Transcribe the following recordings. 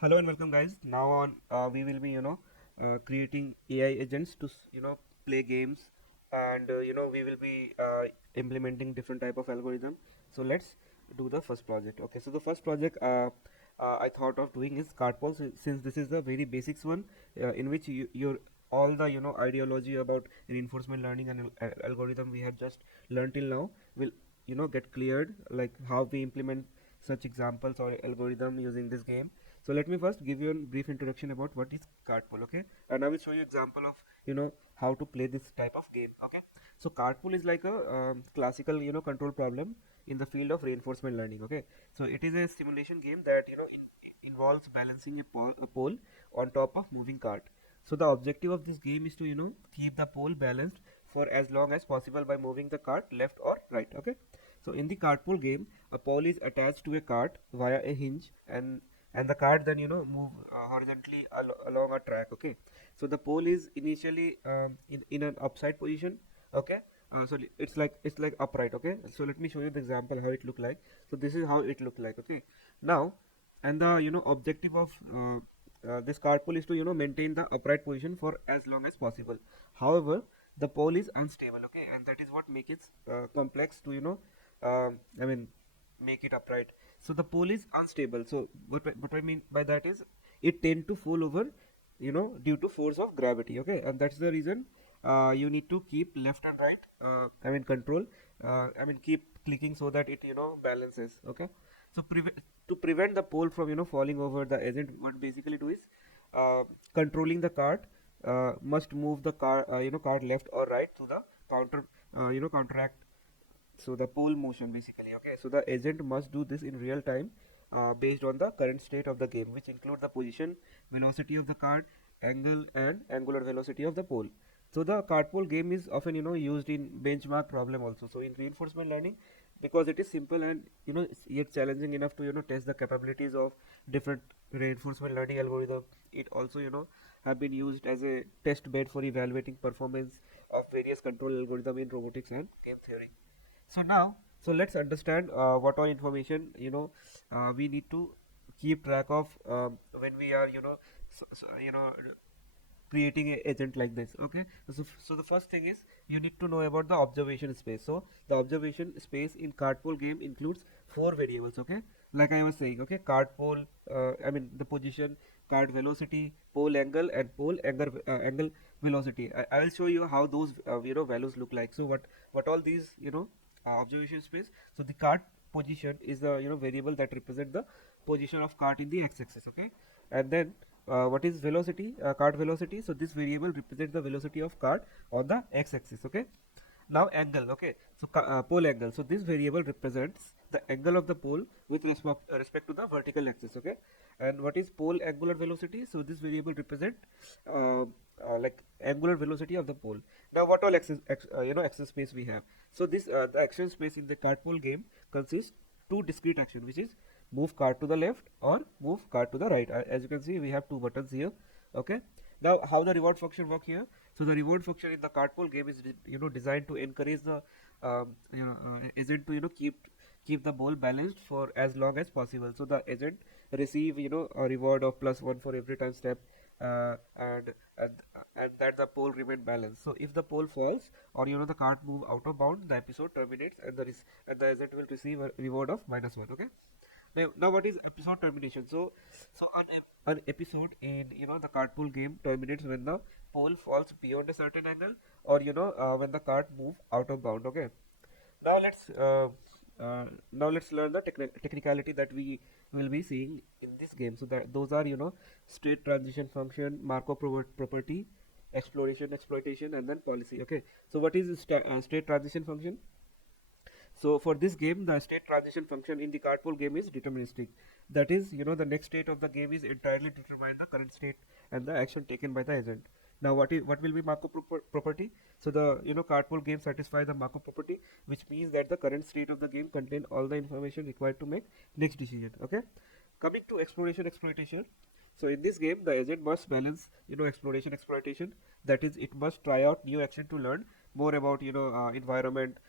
Hello and welcome, guys. Now on, we will be creating AI agents to play games, and we will be implementing different type of algorithm. So let's do the first project. Okay, so the first project I thought of doing is CartPole, since this is the very basics one, in which your all the ideology about reinforcement learning and algorithm we have just learned till now will get cleared, like how we implement such examples or algorithm using this game. So let me first give you a brief introduction about what is CartPole, okay? And I will show you example of how to play this type of game, okay? So CartPole is like a classical control problem in the field of reinforcement learning, okay? So it is a simulation game that involves balancing a pole on top of moving cart. So the objective of this game is to keep the pole balanced for as long as possible by moving the cart left or right, okay? So in the CartPole game, a pole is attached to a cart via a hinge, and the cart then move horizontally along a track, okay? So the pole is initially in an upside position, okay? It's like upright, okay? So let me show you the example how it look like. So this is how it look like, okay? Now, and the objective of this cart pole is to maintain the upright position for as long as possible. However, the pole is unstable, okay, and that is what makes it complex to I mean make it upright. So the pole is unstable. So what I mean by that is it tend to fall over due to force of gravity, okay? And that's the reason you need to keep left and right control, keep clicking so that it balances, okay? So to prevent the pole from falling over, the agent what basically do is controlling the cart must move the cart left or right to the counteract so the pole motion basically, okay? So the agent must do this in real time based on the current state of the game, which include the position, velocity of the cart, angle and angular velocity of the pole. So the cart pole game is often used in benchmark problem also, so in reinforcement learning, because it is simple and yet challenging enough to test the capabilities of different reinforcement learning algorithm. It also have been used as a test bed for evaluating performance of various control algorithm in robotics and game theory. So now, so let's understand what all information we need to keep track of when we are creating a agent like this, okay? So the first thing is you need to know about the observation space. So the observation space in CartPole game includes four variables, okay? Like I was saying, okay, CartPole, the position, cart velocity, pole angle, and angle velocity. I will show you how those values look like. So what all these observation space. So the cart position is the variable that represent the position of cart in the x-axis, okay? And then what is velocity, cart velocity? So this variable represents the velocity of cart on the x-axis, okay? Now angle, okay? So pole angle, so this variable represents the angle of the pole with respect to the vertical axis, okay? And what is pole angular velocity? So this variable represent like angular velocity of the pole. Now what all action space we have? So this the action space in the cart pole game consists two discrete action, which is move cart to the left or move cart to the right. As you can see, we have two buttons here, okay? Now how the reward function work here? So the reward function in the CartPole game is designed to encourage the agent to keep the ball balanced for as long as possible. So the agent receive a reward of +1 for every time step, and that the pole remain balanced. So if the pole falls or the cart move out of bound, the episode terminates and the agent will receive a reward of -1, okay? Now what is episode termination? So an episode in the CartPole game terminates when the pole falls beyond a certain angle, or when the cart move out of bound, okay? Now let's learn the technicality that we will be seeing in this game. So that those are state transition function, Markov property, exploration, exploitation, and then policy, okay? So what is state transition function? So for this game, the state transition function in the CartPole game is deterministic. That is, the next state of the game is entirely determined the current state and the action taken by the agent. Now, what will be Markov property? So the CartPole game satisfy the Markov property, which means that the current state of the game contain all the information required to make next decision. Okay. Coming to exploration exploitation. So in this game, the agent must balance exploration exploitation. That is, it must try out new action to learn more about environment,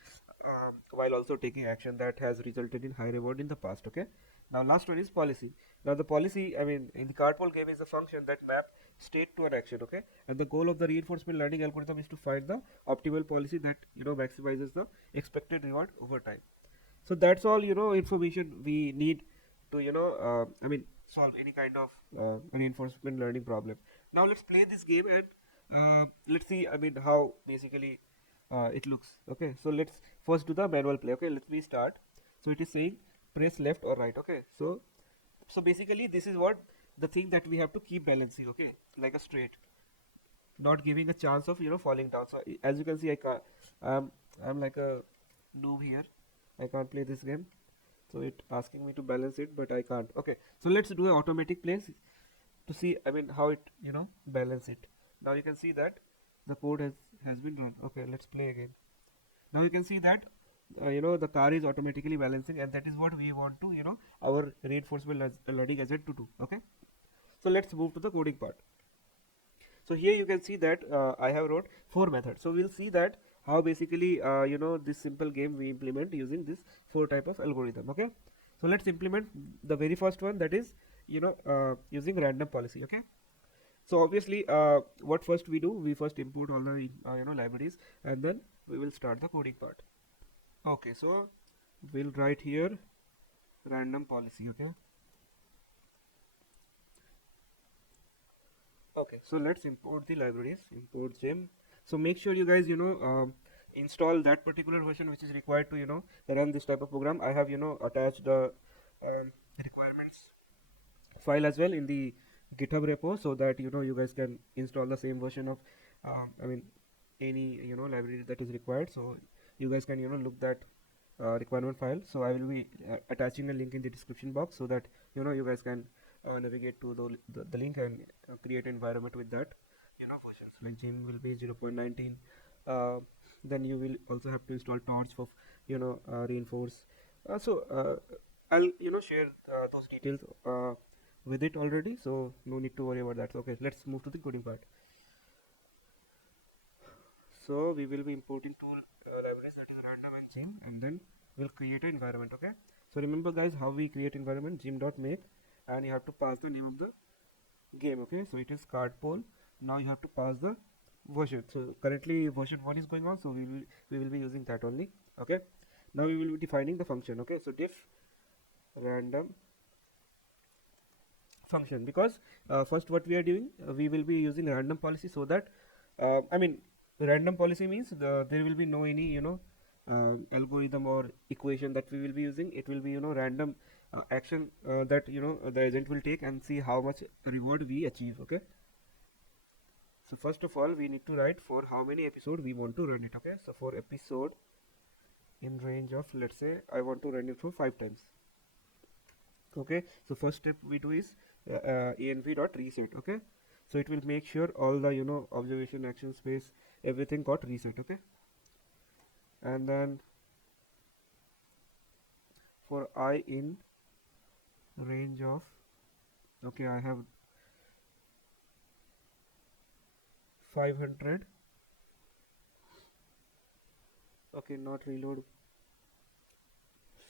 while also taking action that has resulted in high reward in the past, okay? Now last one is policy. Now the policy, I mean, in the CartPole game is a function that map state to an action, okay? And the goal of the reinforcement learning algorithm is to find the optimal policy that, maximizes the expected reward over time. So that's all, information we need to, solve any kind of reinforcement learning problem. Now let's play this game and let's see, how basically it looks. Okay, so let's first do the manual play. Okay, let me start. So it is saying press left or right. Okay, so basically this is what the thing that we have to keep balancing. Okay, like a straight, not giving a chance of falling down. So as you can see, I can't. I'm like a noob here. I can't play this game. So it asking me to balance it, but I can't. Okay, so let's do an automatic place to see. How it balance it. Now you can see that the code has been run. Okay, let's play again. Now you can see that the car is automatically balancing, and that is what we want to our reinforcement learning agent to do. Okay, so let's move to the coding part. So here you can see that I have wrote 4 methods. So we'll see that how basically this simple game we implement using this 4 type of algorithm. Okay, so let's implement the very first one, that is using random policy. Okay, so obviously what first we do, we first import all the libraries, and then we will start the coding part. Okay, so we'll write here random policy. Okay, so let's import the libraries. Import gem. So make sure you guys install that particular version which is required to run this type of program. I have attached the requirements file as well in the GitHub repo, so that you guys can install the same version of any library that is required. So you guys can look that requirement file. So I will be attaching a link in the description box, so that you guys can navigate to the link and create an environment with that versions. Like gym will be 0.19. Then you will also have to install torch for reinforce. I'll share those details with it already, so no need to worry about that. Okay, let's move to the coding part. So we will be importing two libraries, that is random and gym, and then we'll create an environment. Okay, so remember guys how we create environment: gym.make, and you have to pass the name of the game. Okay, so it is CartPole. Now you have to pass the version. So currently version 1 is going on, so we will be using that only. Okay, now we will be defining the function. Okay, so diff random function, because first what we are doing, we will be using random policy, so that random policy means there will be no any algorithm or equation that we will be using. It will be random action that the agent will take, and see how much reward we achieve. Okay, so first of all we need to write for how many episode we want to run it. Okay, so for episode in range of, let's say I want to run it for 5 times. Okay, so first step we do is env.reset. Okay, so it will make sure all the observation, action, space, everything got reset. Okay, and then for I in range of, okay, I have 500. Okay, not reload.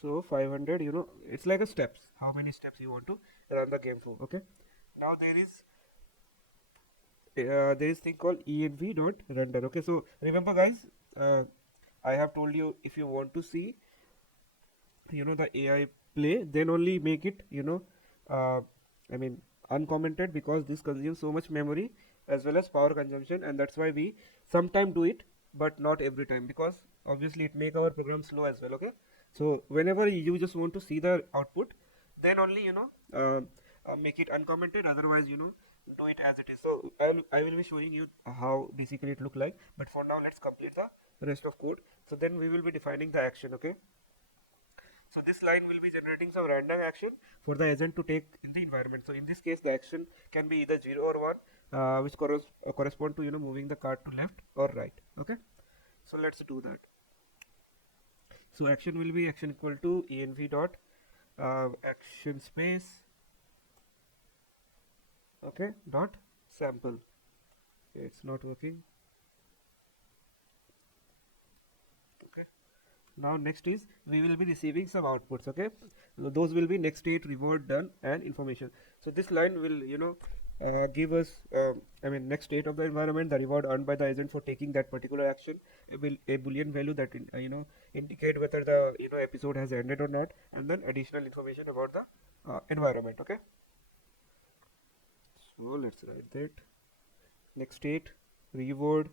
So 500, it's like a steps, how many steps you want to run the game for. Okay, now there is thing called env.render. Okay, so remember guys, I have told you, if you want to see the AI play, then only make it uncommented, because this consumes so much memory as well as power consumption, and that's why we sometimes do it, but not every time, because obviously it make our program slow as well. Okay, so whenever you just want to see the output, then only make it uncommented, otherwise do it as it is. So I will be showing you how basically it look like, but for now let's complete the rest of code. So then we will be defining the action. Okay, so this line will be generating some random action for the agent to take in the environment. So in this case the action can be either 0 or 1, which correspond to moving the card to left or right. Okay, so let's do that. So action will be action equal to env dot action space, okay, dot sample. Okay, it's not working. Okay, Now next is we will be receiving some outputs. Okay, so those will be next state, reward, done, and information. So this line will give us I mean next state of the environment, the reward earned by the agent for taking that particular action, a boolean value that indicate whether the episode has ended or not, and then additional information about the environment. Okay, so let's write that next state, reward,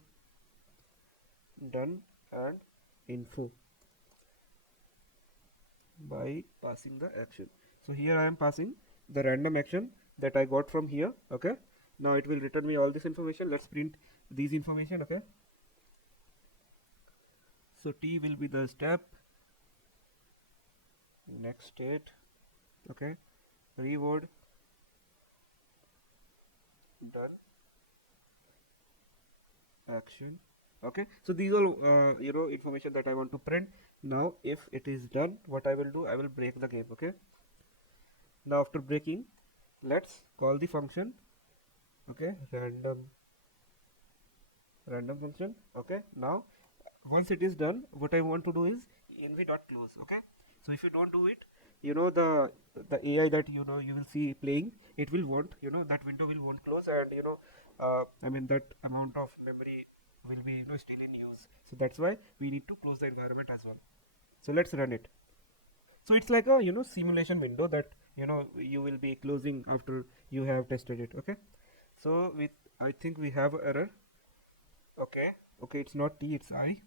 done, and info by passing the action. So here I am passing the random action that I got from here. Okay, now it will return me all this information. Let's print these information. Okay, so T will be the step, next state, okay, reward, done, action. Okay, so these are information that I want to print. Now if it is done, what I will do, I will break the game. Okay, now after breaking, let's call the function. Okay, random function. Okay, now once it is done, what I want to do is env.close. Okay, so if you don't do it, the AI that you will see playing, it will want that window will won't close, and I mean that amount of memory will be still in use. So that's why we need to close the environment as well. So let's run it. So it's like a simulation window that you will be closing after you have tested it. Okay, so with I think we have an error. Okay, it's not T, it's I.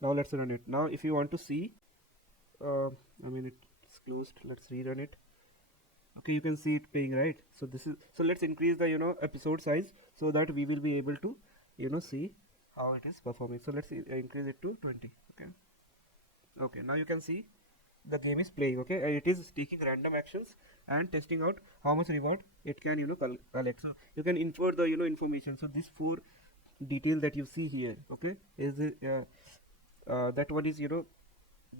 Now let's run it. Now if you want to see, I mean it's closed, let's rerun it. Okay, you can see it playing, right? So this is, so let's increase the episode size so that we will be able to see how it is performing. So let's increase it to 20. Okay, now you can see the game is playing. Okay, and it is taking random actions and testing out how much reward it can collect. So you can infer the information. So this 4 detail that you see here, okay, is that one is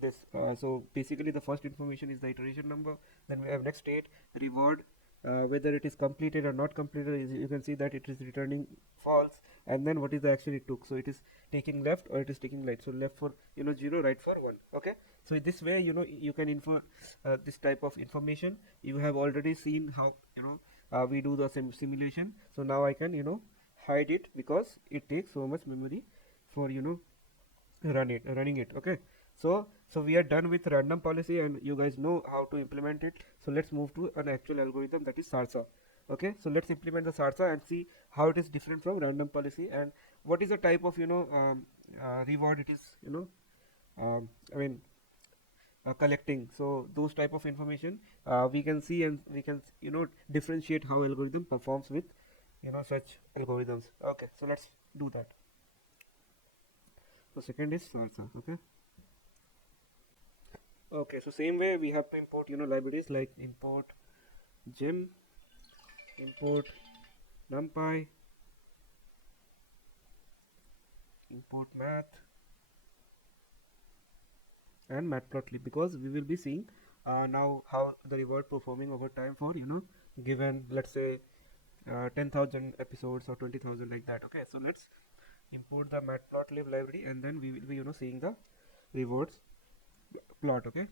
this. So basically the first information is the iteration number, then we have next state, reward, whether it is completed or not completed. You can see that it is returning false, and then what is the action it took. So it is taking left or it is taking right. So left for 0, right for 1. Okay, so this way you can infer this type of information. You have already seen how we do the simulation. So now I can hide it because it takes so much memory for running it. Okay, so we are done with random policy, and you guys know how to implement it. So let's move to an actual algorithm, that is SARSA. Okay, so let's implement the SARSA and see how it is different from random policy, and what is the type of reward it is I mean collecting. So those type of information we can see, and we can differentiate how algorithm performs with such algorithms. Okay, so let's do that. So second is SARSA. Okay, so same way we have to import libraries like import gem, import numpy, import math, and matplotlib, because we will be seeing now how the reward performing over time for given, let's say 10,000 episodes or 20,000, like that. Okay, so let's import the matplotlib library, and then we will be seeing the rewards plot. Okay,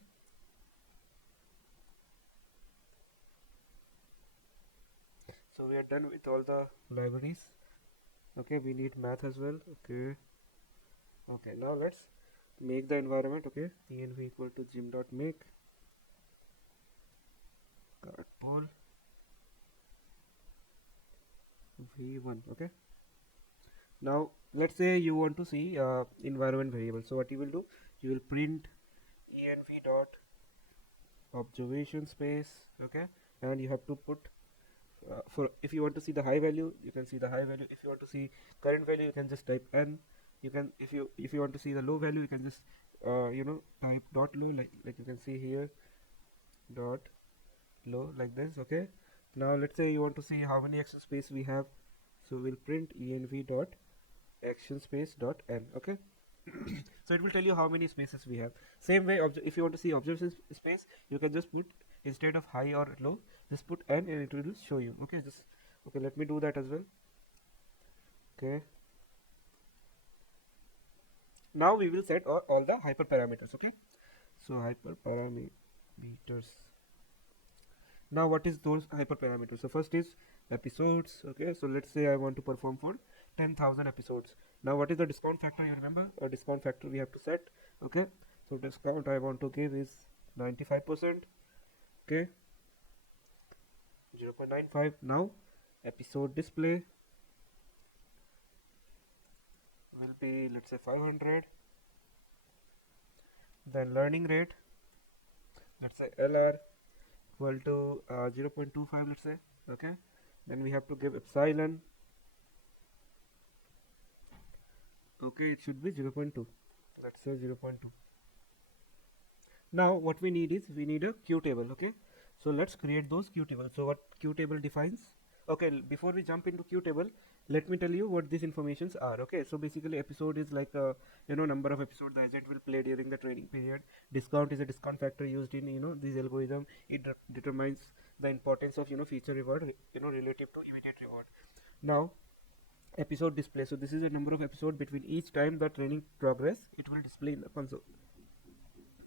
so we are done with all the libraries. Okay, we need math as well. Okay, now let's make the environment. Okay, env equal to gym.make CartPole v1. Okay, now let's say you want to see environment variable. So what you will do, you will print env dot observation space. Okay, and you have to put for, if you want to see the high value, you can see the high value. If you want to see current value, you can just type n. You can, if you want to see the low value, you can just type dot low, like you can see here, dot low, like this. Okay, now let's say you want to see how many action space we have, so we'll print env dot action space dot n. Okay, so it will tell you how many spaces we have. Same way, if you want to see observation space, you can just put, instead of high or low, just put n, and it will show you. Okay, let me do that as well. Okay, Now we will set all the hyperparameters. Okay, so hyperparameters. Now what is those hyperparameters? So first is episodes. Okay, so let's say I want to perform for 10,000 episodes. Now what is the discount factor? You remember a discount factor we have to set. Okay, so discount I want to give is 95%. Okay, 0.95. Now episode display will be, let's say, 500. Then learning rate, let's say LR equal to 0.25, let's say. Okay, then we have to give epsilon. Okay, it should be 0.2, let's say 0.2. Now what we need is we need a Q table. Okay, so let's create those Q tables. So what Q table defines? Okay, before we jump into Q table, let me tell you what these informations are. Okay, so basically episode is like a number of episodes the agent will play during the training period. Discount is a discount factor used in this algorithm. It determines the importance of feature reward relative to immediate reward. Now episode display, so this is a number of episode between each time the training progress it will display in the console.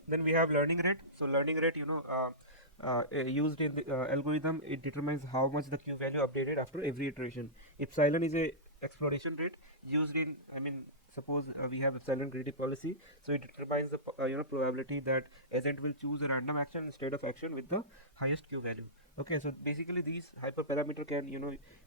Then we have learning rate. So learning rate, used in the algorithm, it determines how much the Q value updated after every iteration. Epsilon is a exploration rate used in, suppose we have epsilon greedy policy, so it determines the probability that agent will choose a random action instead of action with the highest Q value. Okay, so basically these hyperparameter can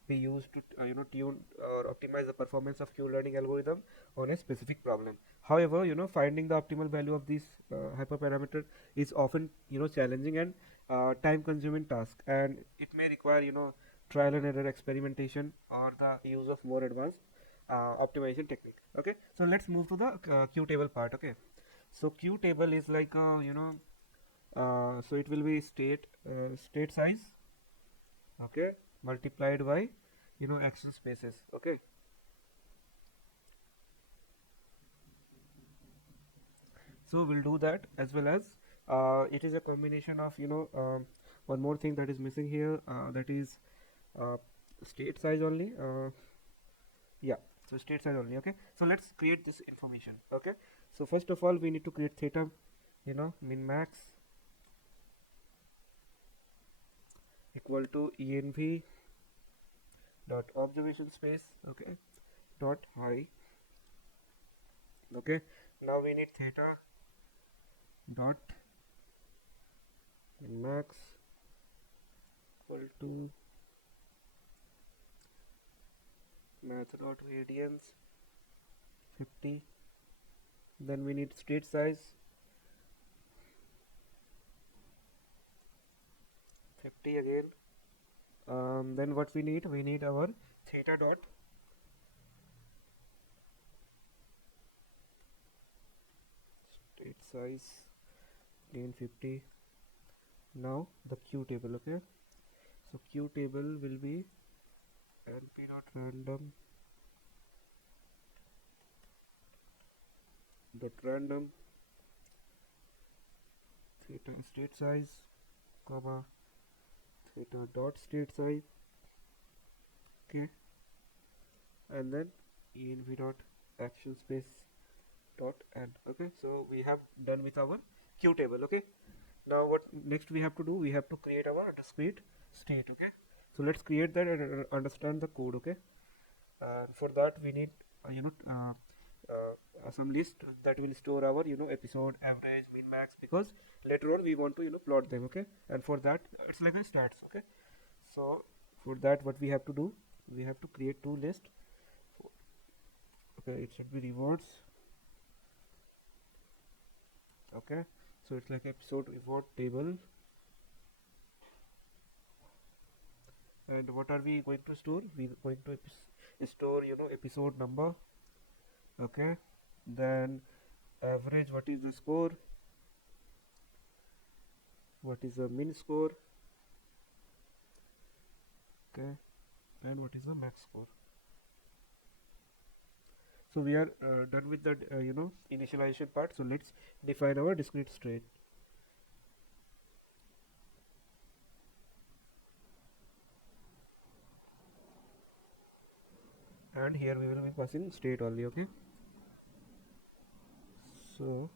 be used to tune or optimize the performance of Q learning algorithm on a specific problem. However, finding the optimal value of these hyperparameter is often challenging and time consuming task, and it may require trial and error experimentation or the use of more advanced optimization technique. Okay, so let's move to the Q table part. Okay, so Q table is like so it will be state size, okay, multiplied by action spaces. Okay, so we'll do that, as well as it is a combination of one more thing that is missing here, that is uh, state size only. Yeah, so state size only. Okay, so let's create this information. Okay, so first of all we need to create theta min max equal to env dot observation space, okay, dot high. Okay, now we need theta dot min max equal to math dot radians 50. Then we need state size 50 again. Then what we need our theta dot state size again 50. Now the Q table. Okay, so Q table will be np dot random theta state size comma theta dot state size. Okay, and then env dot action space dot n. Okay, so we have done with our Q table. Okay, now what next we have to do, we have to create our discrete state. Okay, so let's create that and understand the code. Okay, for that we need some list that will store our episode average min max, because later on we want to plot them. Okay, and for that it's like a stats. Okay, so for that what we have to do, we have to create two lists. Okay, it should be rewards. Okay, so it's like episode reward table. And what are we going to store? We are going to store episode number. Okay, then average, what is the score, what is the min score, okay, and what is the max score. So we are done with the initialization part. So let's define our discrete state. And here we will be passing state only. Okay, So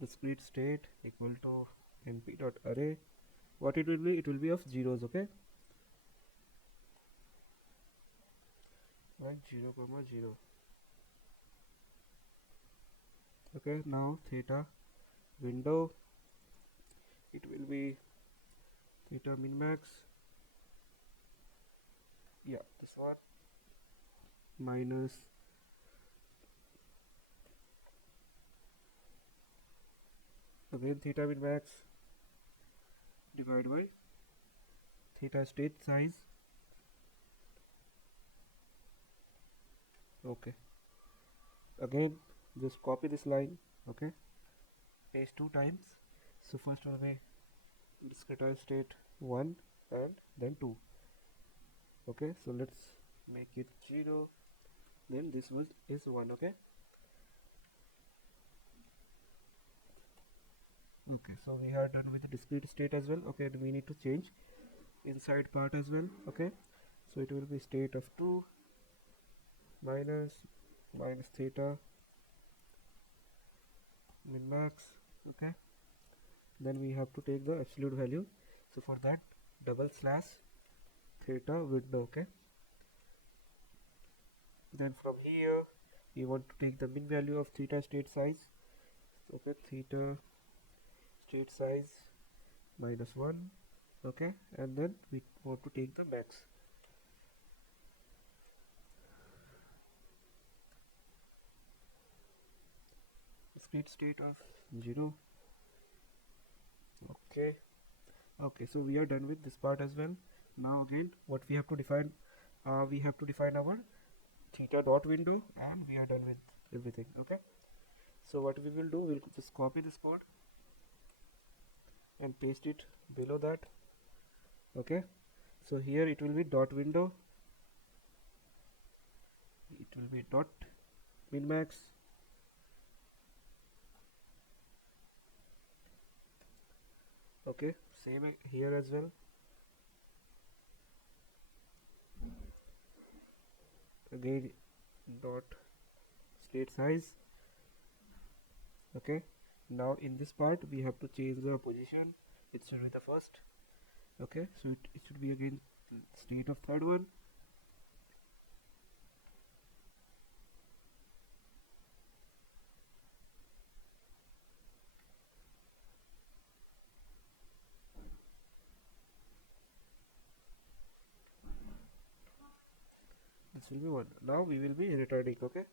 discrete state equal to np dot array. What it will be? It will be of zeros, okay? Like 0 comma 0. Okay, now theta window, it will be theta min max, yeah, this one, minus again theta min max divided by theta state size. Okay, again just copy this line, okay, paste 2 times. So first will be discretized state 1 and then 2. Okay, so let's make it 0, then this one is 1. Okay, okay, so we are done with the discrete state as well. Okay, we need to change inside part as well. Okay, so it will be state of 2 minus theta min max. Okay, then we have to take the absolute value, so for that double slash theta window. Okay, then from here we want to take the min value of theta state size. Okay, theta state size minus 1. Okay, and then we want to take the max. Discrete state of 0. Okay, okay, so we are done with this part as well. Now again what we have to define, we have to define our theta dot window, and we are done with everything. Okay, so what we will do, we'll just copy this code and paste it below that. Okay, so here it will be dot window, it will be dot min max, okay, same here as well. Again dot state size. Okay, now in this part we have to change the position, it should be the first. Okay, so it should be again state of third one. This will be 1. Now we will be returning. Okay,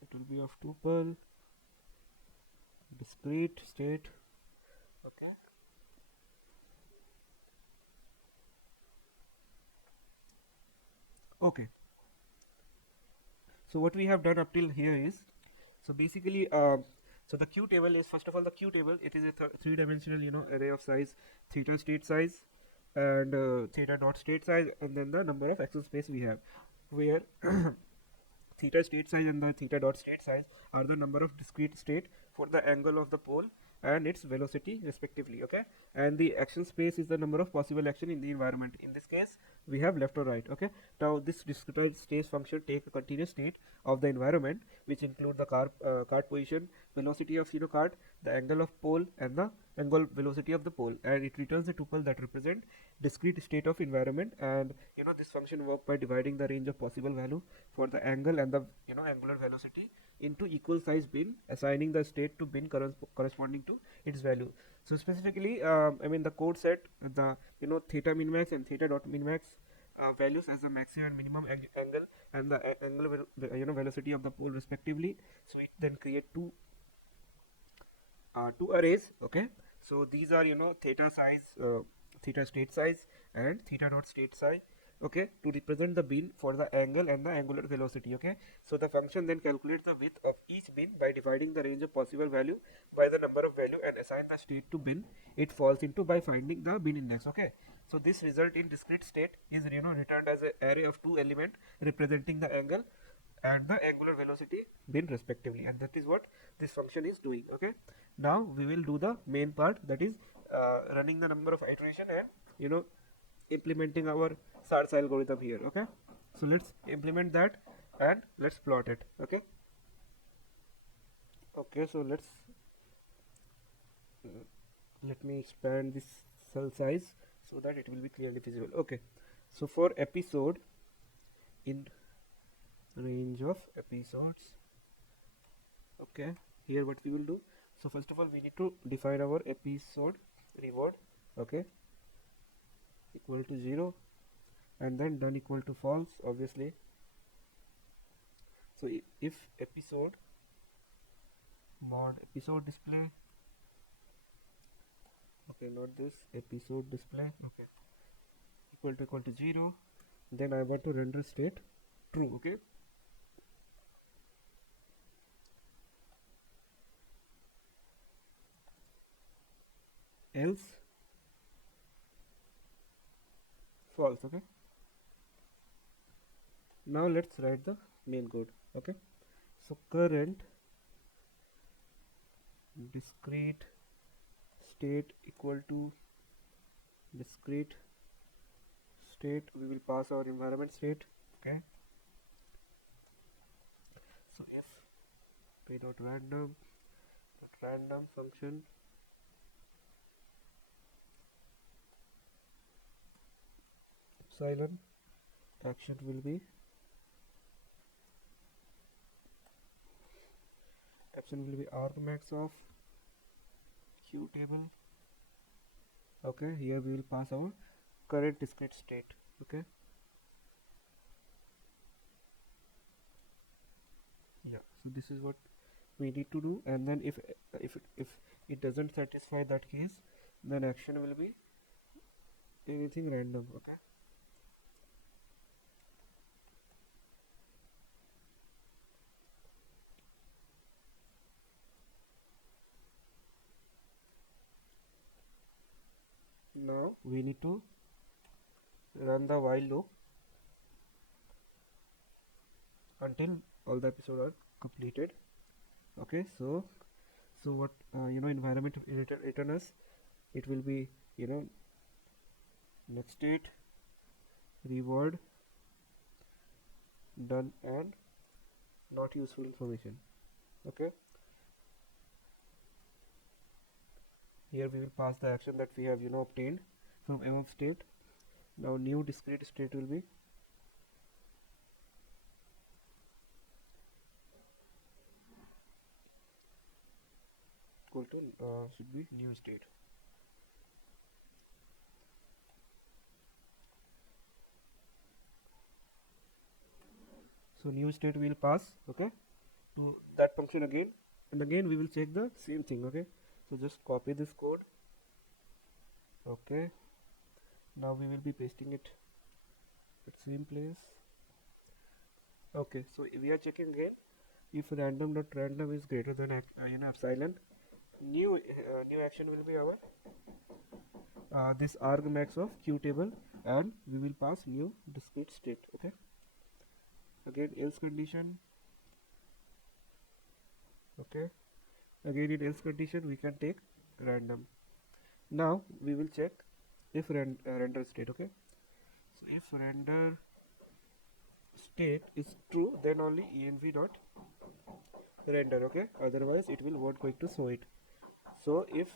it will be of tuple discrete state. Okay, okay, so what we have done up till here is, so basically so the Q table is, first of all, the Q table, it is a three-dimensional array of size theta state size and theta dot state size, and then the number of action space we have, where theta state size and the theta dot state size are the number of discrete state for the angle of the pole and its velocity respectively. Okay, and the action space is the number of possible action in the environment. In this case we have left or right. Okay, now this discretized state function take a continuous state of the environment, which include the cart position, velocity of cart, the angle of pole, and the angle velocity of the pole, and it returns a tuple that represent discrete state of environment. And this function work by dividing the range of possible value for the angle and the angular velocity into equal size bin, assigning the state to bin corresponding to its value. So specifically, the code set the theta min max and theta dot min max values as the maximum and minimum angle and the angular velocity of the pole respectively. So it then create two arrays. Okay, so these are theta size, theta state size, and theta dot state size. Okay, to represent the bin for the angle and the angular velocity. Okay, so the function then calculates the width of each bin by dividing the range of possible value by the number of value and assign the state to bin it falls into by finding the bin index. Okay, so this result in discrete state is returned as an array of 2 elements representing the angle and the angular velocity bin respectively, and that is what this function is doing. Okay, now we will do the main part, that is running the number of iteration and implementing our SARS algorithm here. Okay, so let's implement that and let's plot it. Okay, Okay, so uh, let me expand this cell size so that it will be clearly visible. Okay, so for episode, in range of episodes, okay, here what we will do, so first of all we need to define our episode reward, okay, equal to 0, and then done equal to false, obviously. So if episode mod episode display, okay, not this, episode display, okay, equal to 0, then I want to render state true, okay. Else false, okay. Now let's write the main code, okay. So current discrete state equal to discrete state, we will pass our environment state, okay. So if pay dot random function epsilon, action will be argmax of q table, okay. Here we will pass our current discrete state, okay. Yeah, so this is what we need to do, and then if it doesn't satisfy that case, then action will be anything random, okay. Now we need to run the while loop until all the episodes are completed, okay. So what environment return us, it will be next state reward done and not useful information, okay. Here we will pass the action that we have obtained from above state. Now new discrete state will be equal to should be new state. So new state will pass, okay, to that function again, and again we will check the same thing, okay. So just copy this code, okay. Now we will be pasting it at same place, okay. So we are checking again, if random is greater than epsilon, new action will be our this argmax of q table, and we will pass new discrete state, okay. Again else condition, okay. Again in else condition we can take random. Now we will check if render state, okay. So if render state is true, then only env dot render, okay, otherwise it will won't going to show it. So if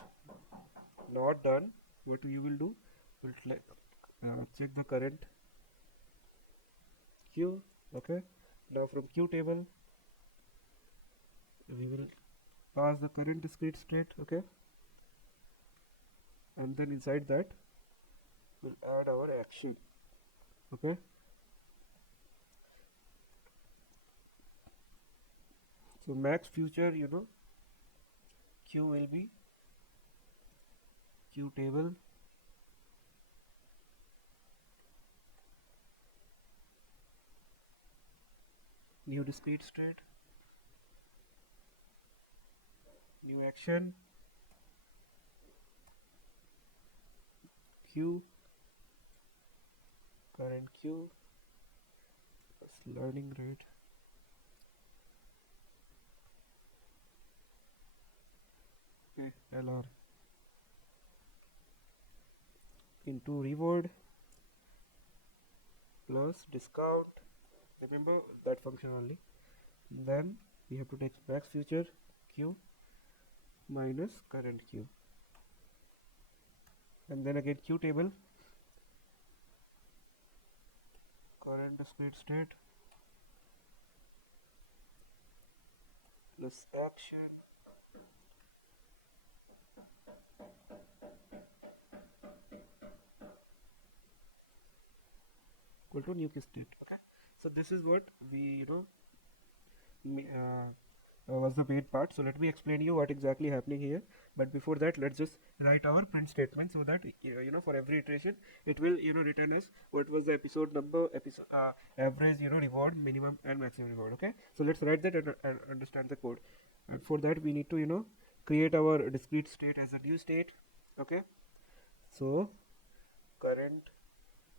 not done, what you will do, will check the current q, okay. Now from q table we will pass the current discrete state, okay, and then inside that we'll add our action, okay. So max future q will be q table new discrete state, new action q, current q, learning rate, okay, lr into reward plus discount, remember that function only. Then we have to take max future queue minus current queue, and then again queue table current discrete state plus action equal to new state. Okay, so this is what we was the main part. So let me explain you what exactly happening here, but before that let's just write our print statement so that for every iteration it will return us what was the episode number, episode average, reward, minimum and maximum reward. Okay, so let's write that and understand the code. And for that we need to create our discrete state as a new state. Okay, so current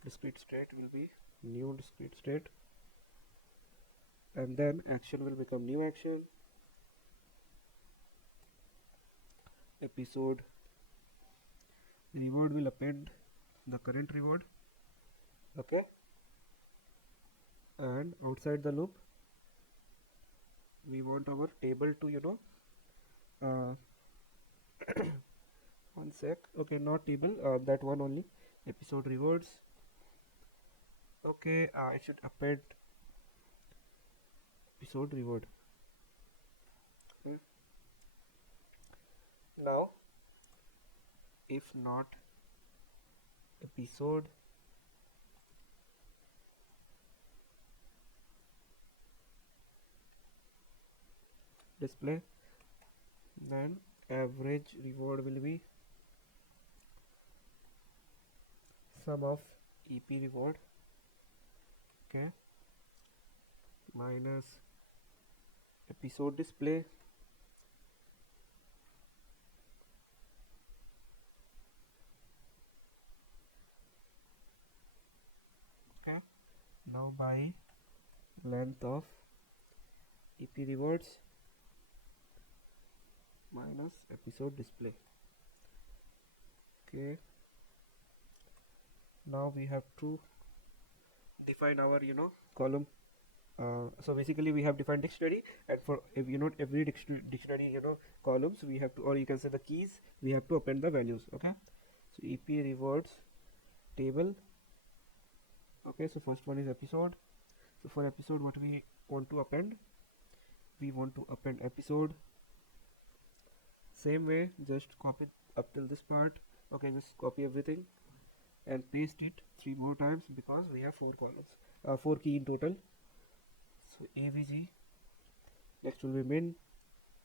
discrete state will be new discrete state, and then action will become new action, episode reward will append the current reward. Okay, and outside the loop we want our table to uh, one sec. Okay, not table, that one only, episode rewards. Okay, it should append episode reward. Okay. Now if not episode display, then average reward will be sum of EP reward, okay, minus episode display okay. Now by length of EP rewards minus episode display. Okay, now we have to define our column. So basically we have defined dictionary, and for every dictionary columns we have to, or you can say the keys, we have to append the values. Okay, so EP rewards table. Okay, so first one is episode. So for episode, what we want to append, we want to append episode. Same way, just copy up till this part. Okay, just copy everything and paste it 3 more times because we have 4 columns, 4 key in total. So AVG, next will be min,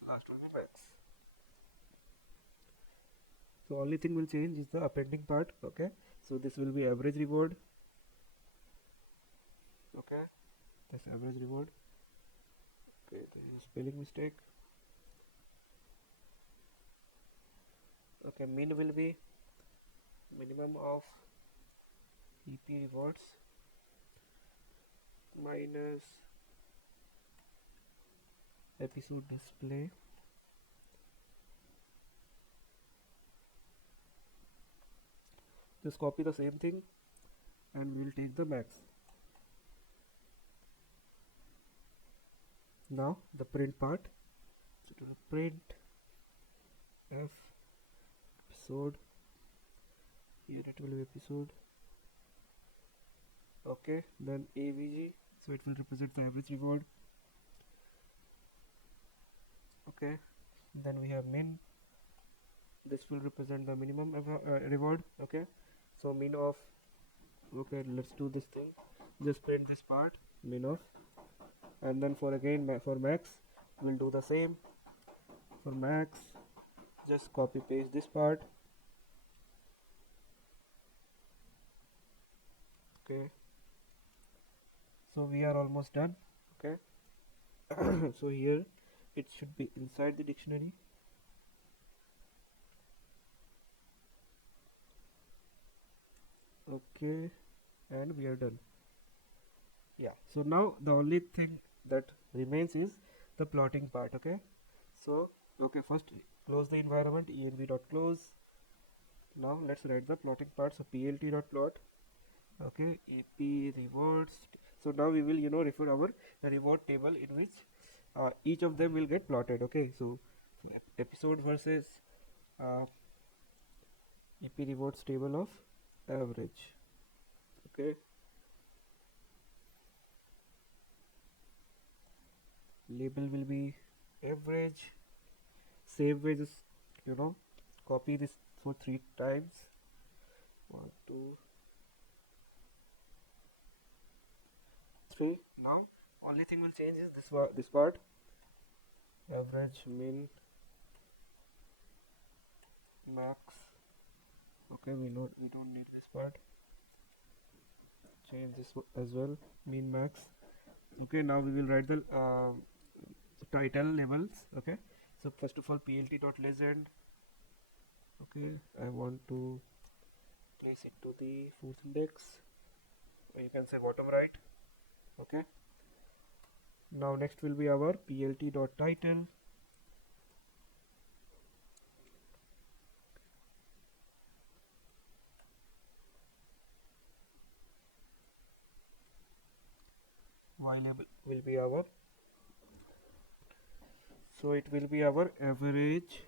last will be max. So only thing will change is the appending part. Okay, so this will be average reward. Okay, that's average reward. Okay, there is a spelling mistake. Okay, min will be minimum of EP rewards minus episode display just copy the same thing and we'll take the max. Now the print part, so to the print f episode, here it will be episode. Okay, then AVG, so it will represent the average reward. Okay, then we have min, this will represent the minimum reward. Okay, so min of, okay, let's do this thing, just print this part, min of, and then for for max we'll do the same. For max, just copy paste this part. Okay, so we are almost done. Okay, so here it should be inside the dictionary. Okay, and we are done. Yeah, so now the only thing that remains is the plotting part. Okay, so okay, first close the environment, env.close. Now let's write the plotting part. So plt.plot. Okay, ap rewards. So now we will refer our reward table in which each of them will get plotted. Okay, so So episode versus uh, EP rewards table of average. Okay, label will be average. Save wages, you know, copy this for 3 times. 1, 2, 3. Now only thing will change is this part. Average, min, max. Okay, we don't need this part. Change this as well. Min, max. Okay, now we will write the title labels. Okay, so first of all, plt.legend. Okay, I want to place it to the fourth index, or you can say bottom right. Okay, now next will be our plt.title. Y label will be our, so it will be our average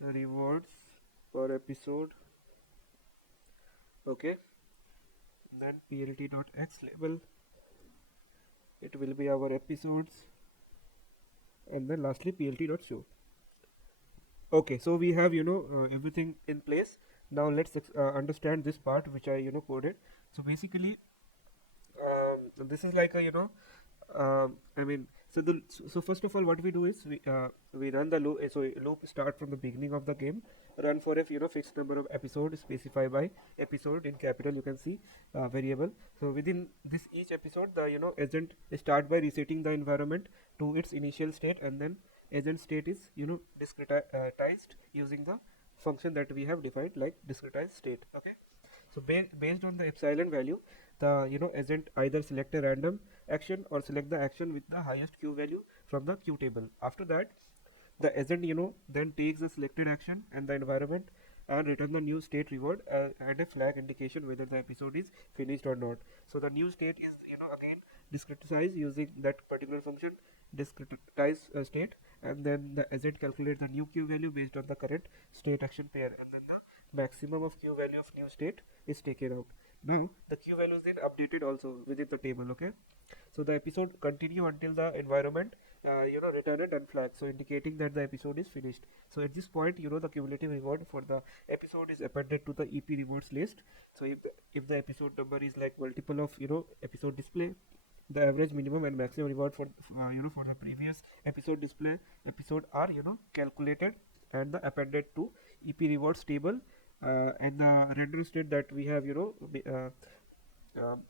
rewards per episode. Okay, then plt.x label, it will be our episodes, and then lastly plt.show. Okay, so we have everything in place. Now let's understand this part which I coded. So basically, this is like a I mean, so first of all, what we do is we run the loop. So loop start from the beginning of the game, run for a fixed number of episodes specified by episode in capital. You can see variable. So within this each episode, the agent start by resetting the environment to its initial state, and then agent state is discretized using the function that we have defined, like discretized state. Okay. So based on the epsilon value, the agent either select a random action or select the action with the highest q value from the q table. After that, the agent then takes the selected action and the environment and return the new state reward and a flag indication whether the episode is finished or not. So the new state is again discretized using that particular function, discretize state, and then the agent calculates the new q value based on the current state action pair, and then the maximum of q value of new state is taken out. Now the q value is then updated also within the table. Okay, so the episode continue until the environment return a done flag, so indicating that the episode is finished. So at this point, the cumulative reward for the episode is appended to the EP rewards list. So if the episode number is like multiple of episode display, the average, minimum, and maximum reward for for the previous episode display episode are calculated and the appended to EP rewards table, and the render state that we have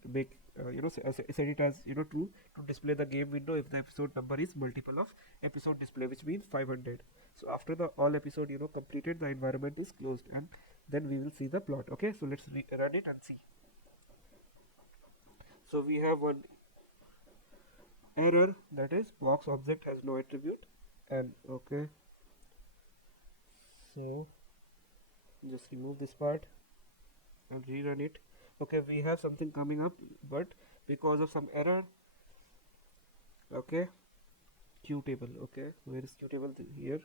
make set it as true to display the game window if the episode number is multiple of episode display, which means 500. So after the all episode completed, the environment is closed, and then we will see the plot. Okay, so let's run it and see. So we have one error, that is box object has no attribute. And okay, so just remove this part and rerun it. Okay, we have something coming up, but because of some error, okay, q table. Okay, where is q table? Here.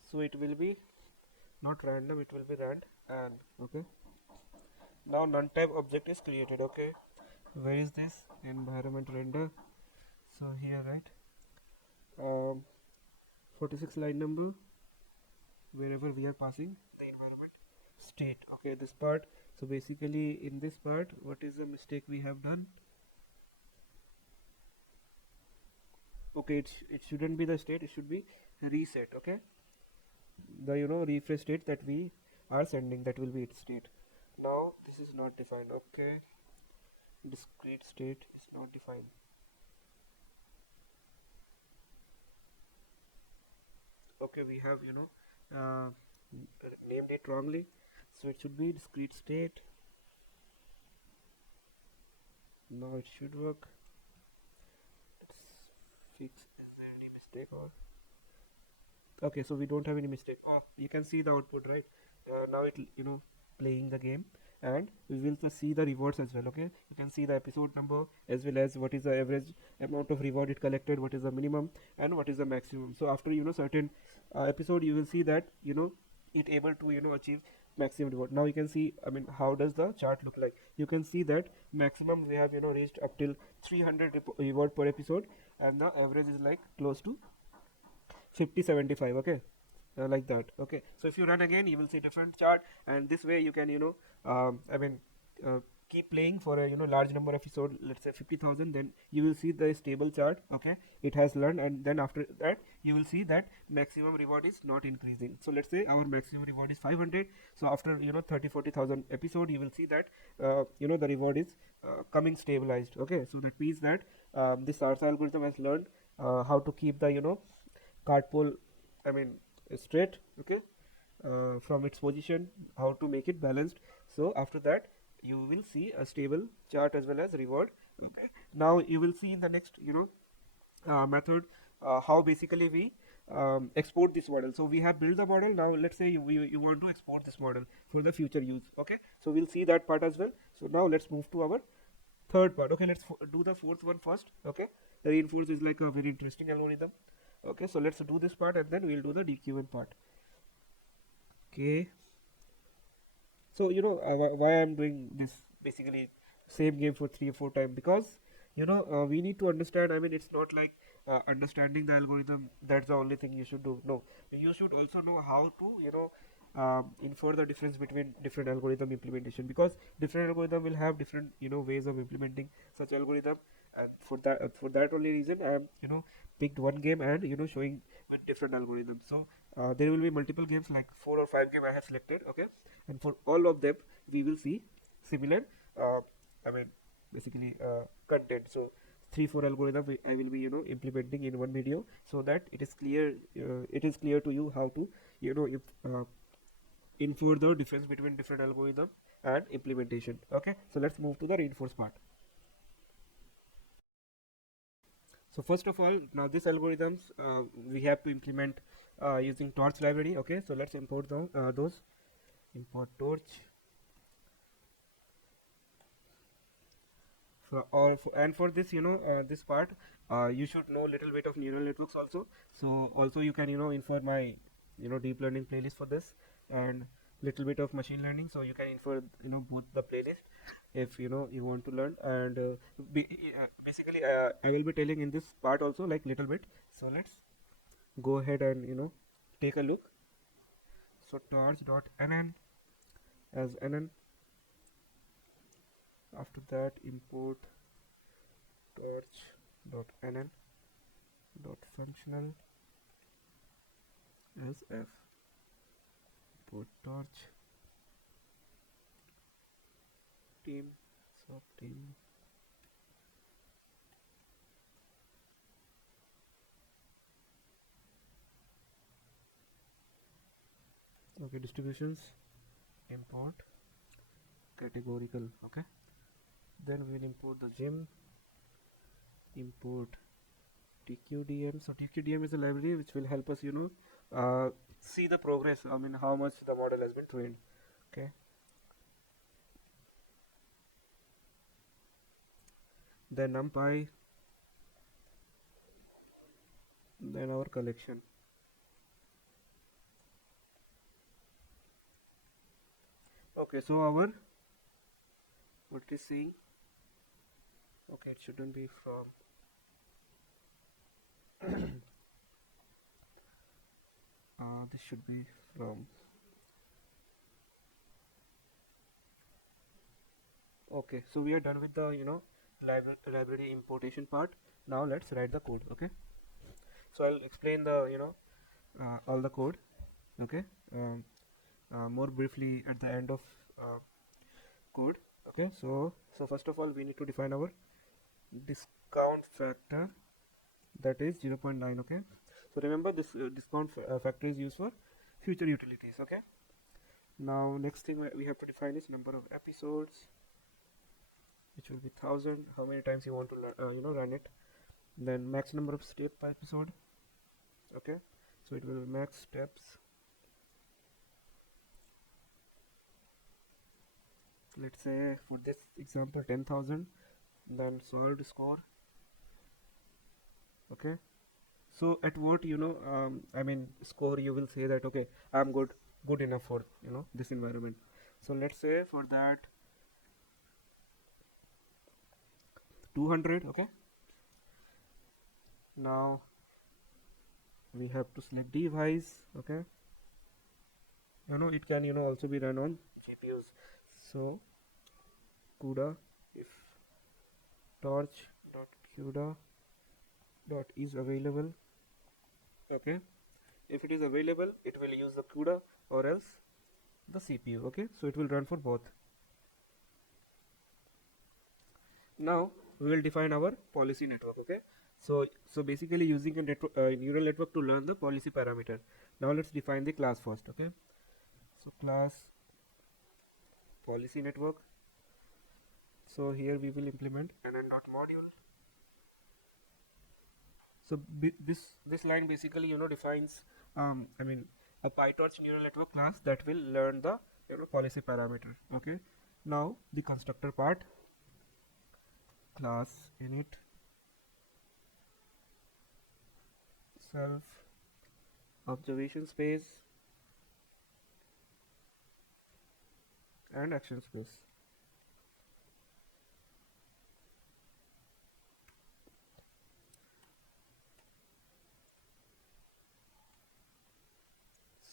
So it will be not random, it will be rand. And okay, now none type object is created. Okay, where is this environment render? So here, right, 46 line number, wherever we are passing the environment state. Okay, this part. So basically in this part, what is the mistake we have done? Okay, it shouldn't be the state, it should be reset. Okay, the refresh state that we are sending, that will be its state. Now this is not defined. Okay, discrete state is not defined. Okay, we have named it wrongly, so it should be discrete state. Now it should work. Let's fix, is there any mistake or okay, so we don't have any mistake. Oh, you can see the output, right? Now it playing the game, and we will see the rewards as well. Okay, you can see the episode number as well as what is the average amount of reward it collected, what is the minimum and what is the maximum. So after certain episode, you will see that it able to achieve maximum reward. Now you can see, I mean, how does the chart look like. You can see that maximum we have reached up till 300 reward per episode, and the average is like close to 50-75. Okay, like that. Okay, so if you run again, you will see different chart, and this way you can I mean keep playing for a large number of episode, let's say 50,000, then you will see the stable chart. Okay, it has learned, and then after that you will see that maximum reward is not increasing. So let's say our maximum reward is 500. So after 30-40,000 episode, you will see that the reward is coming stabilized. Okay, so that means that this ARSA algorithm has learned how to keep the CartPole, I mean, straight. Okay, from its position, how to make it balanced. So after that you will see a stable chart as well as reward. Okay, now you will see in the next method how basically we export this model. So we have built the model. Now let's say you want to export this model for the future use. Okay, so we'll see that part as well. So now let's move to our third part. Okay, let's do the fourth one first. Okay, the reinforce is like a very interesting algorithm. Okay, so let's do this part and then we'll do the DQN part. Okay, so why I'm doing this basically same game for 3 or 4 times, because we need to understand. I mean, it's not like understanding the algorithm, that's the only thing you should do. No, you should also know how to infer the difference between different algorithm implementation, because different algorithm will have different ways of implementing such algorithm. And for that only reason I am picked one game and showing with different algorithms. So there will be multiple games, like 4 or 5 games I have selected. Okay, and for all of them we will see similar I mean basically content. So 3-4 algorithm I will be implementing in one video, so that it is clear to you how to if, infer the difference between different algorithm and implementation. Okay, so let's move to the reinforce part. So first of all, now this algorithms we have to implement using torch library. Okay, so let's import those. Import torch. And for this this part you should know little bit of neural networks also. So also you can infer my deep learning playlist for this, and little bit of machine learning, so you can infer both the playlist if you want to learn. And basically I will be telling in this part also like little bit. So let's go ahead and take a look. So torch.nn as nn. After that import torch.nn functional as f. Import torch team subteam. Okay, distributions, import categorical. Okay, then we will import the gem, import tqdm. So tqdm is a library which will help us see the progress, I mean how much the model has been trained. Okay, then numpy, then our collection. Okay, so our what it is saying, okay, it shouldn't be from this should be from. Okay, so we are done with the library importation part. Now let's write the code. Okay, so I'll explain the all the code. Okay, more briefly at the end of code. Okay, so first of all we need to define our discount factor, that is 0.9. Okay, so remember this discount factor is used for future utilities. Okay, now next thing we have to define is number of episodes, which will be 1000. How many times you want to run it. Then max number of steps per episode. Okay, so it will be max steps let's say for this example 10,000, then solved score. Okay, so at what I mean score, you will say that okay, I'm good enough for this environment. So let's say for that 200. Okay, now we have to select device. Okay, it can also be run on GPUs. So CUDA if torch dot CUDA dot is available. Okay, if it is available, it will use the CUDA or else the CPU. Okay, so it will run for both. Now we will define our policy network. Okay, so basically using a neural network to learn the policy parameter. Now let's define the class first. Okay, so class policy network. So here we will implement NN.module. So this line basically defines I mean a PyTorch neural network class that will learn the policy parameter. Okay, now the constructor part, class init self observation space and action space.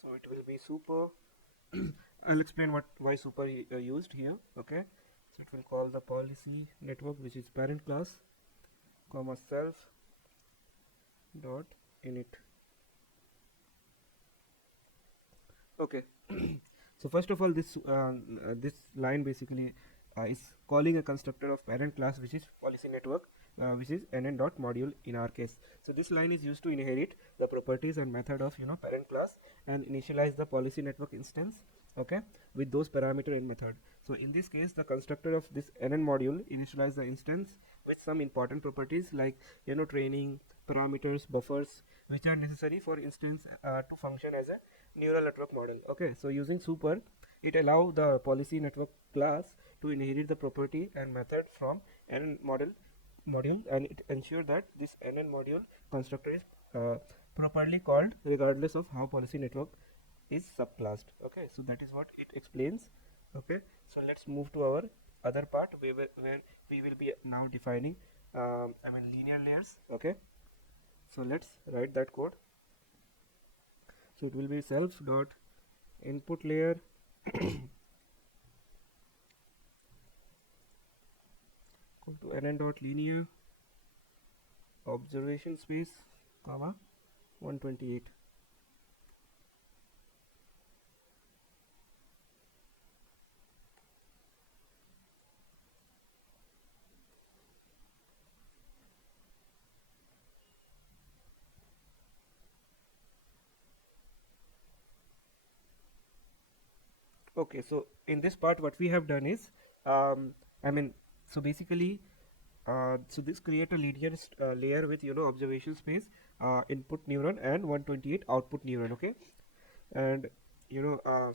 So it will be super. I'll explain why super used here. Okay, so it will call the policy network, which is parent class, comma self dot init. Okay, so first of all, this line basically is calling a constructor of parent class, which is policy network, which is NN.module in our case. So this line is used to inherit the properties and method of parent class and initialize the policy network instance. Okay, with those parameter and method. So in this case, the constructor of this NN module initialize the instance with some important properties like training parameters, buffers, which are necessary for instance to function as a neural network model. Okay, so using super, it allow the policy network class to inherit the property and method from NN module, and it ensure that this NN module constructor is properly called regardless of how policy network is subclassed. Okay, so that is what it explains. Okay, so let's move to our other part where we will be now defining linear layers. Okay, so let's write that code. So it will be self dot input layer equal to NN dot linear observation space comma 128. Okay, so in this part what we have done is so basically so this create a linear layer with observation space, input neuron and 128 output neuron. Okay, and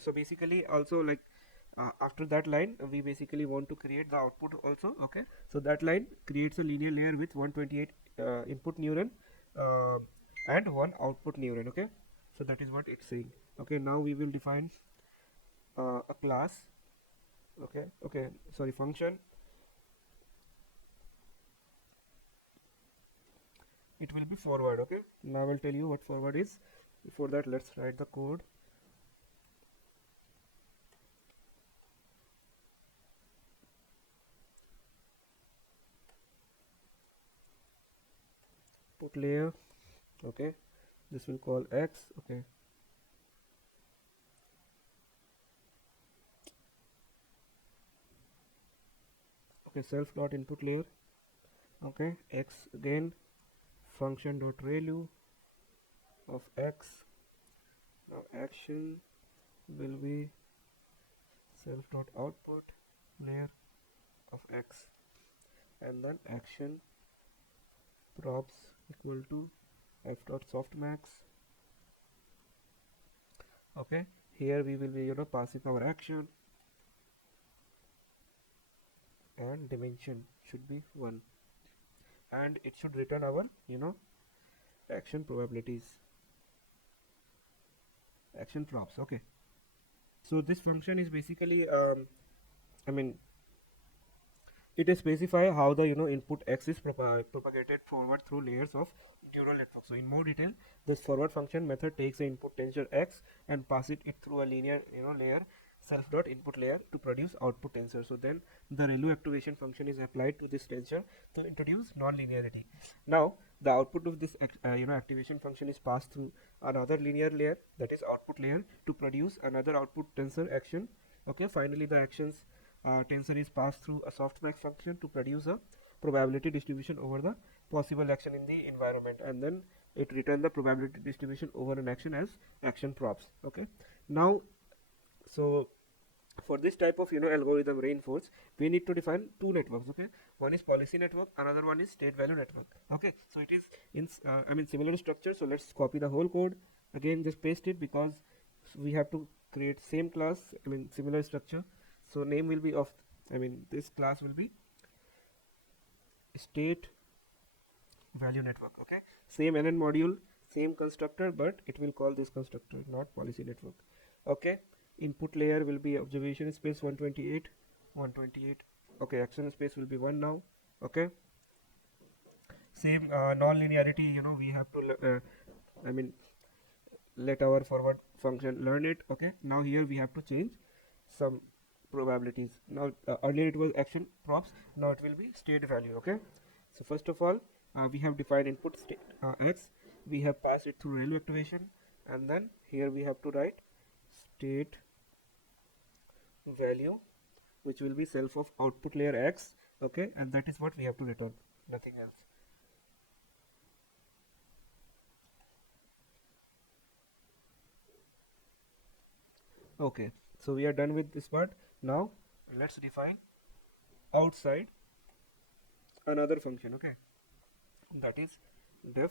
so basically also like after that line we basically want to create the output also. Okay, so that line creates a linear layer with 128 input neuron and one output neuron. Okay, so that is what it's saying. Okay, now we will define a class. Okay, sorry, function. It will be forward. Okay, now I'll tell you what forward is. Before that, let's write the code. Put layer. Okay, this will call x. Okay, self dot input layer. Okay, x again, function dot value of x. Now action will be self dot output layer of x, and then action props equal to f dot softmax. Okay, here we will be passing our action. and dimension should be 1, and it should return our action probabilities, action props. Okay, so this function is basically I mean it specify how the input x is propagated forward through layers of neural network. So in more detail, this forward function method takes the input tensor x and pass it through a linear layer, self dot input layer, to produce output tensor. So then the ReLU activation function is applied to this tensor to introduce non-linearity. Now the output of this activation function is passed through another linear layer, that is output layer, to produce another output tensor action. Okay, finally the actions tensor is passed through a softmax function to produce a probability distribution over the possible action in the environment, and then it returns the probability distribution over an action as action props. Okay, now so for this type of algorithm reinforce, we need to define two networks. Okay, one is policy network, another one is state value network. Okay, so it is in similar structure. So let's copy the whole code again, just paste it, because we have to create same class, similar structure. So name will be of this class will be state value network. Okay, same NN module, same constructor, but it will call this constructor, not policy network. Okay, input layer will be observation space 128. Okay, action space will be 1 now. Okay, same non-linearity, we have to let our forward function learn it. Okay, now here we have to change some probabilities. Now earlier it was action props, now it will be state value. Okay, so first of all, we have defined input state x, we have passed it through ReLU activation, and then here we have to write state value, which will be self of output layer x. Okay, and that is what we have to return, nothing else. Okay, so we are done with this part. Now let's define outside another function. Okay, that is def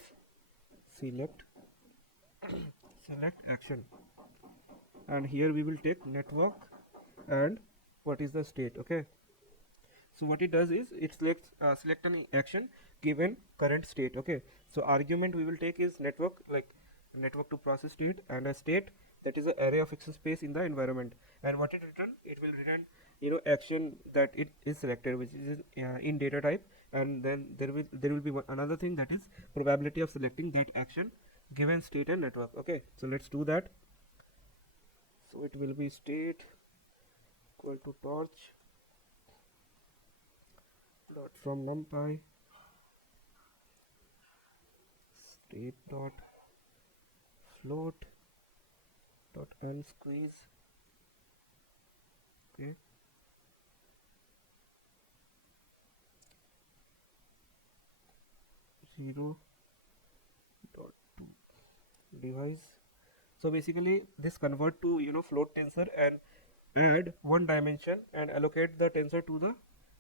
select select action, and here we will take network and what is the state. Okay, so what it does is it selects select an action given current state. Okay, so argument we will take is network, like network to process state, and a state that is an array of fixed space in the environment. And what it return, it will return action that it is selected, which is in data type, and then there will be another thing, that is probability of selecting that action given state and network. Okay, so let's do that. So it will be state equal to torch dot from numpy state dot float dot unsqueeze. Okay, zero dot to device. So basically this convert to float tensor and add one dimension and allocate the tensor to the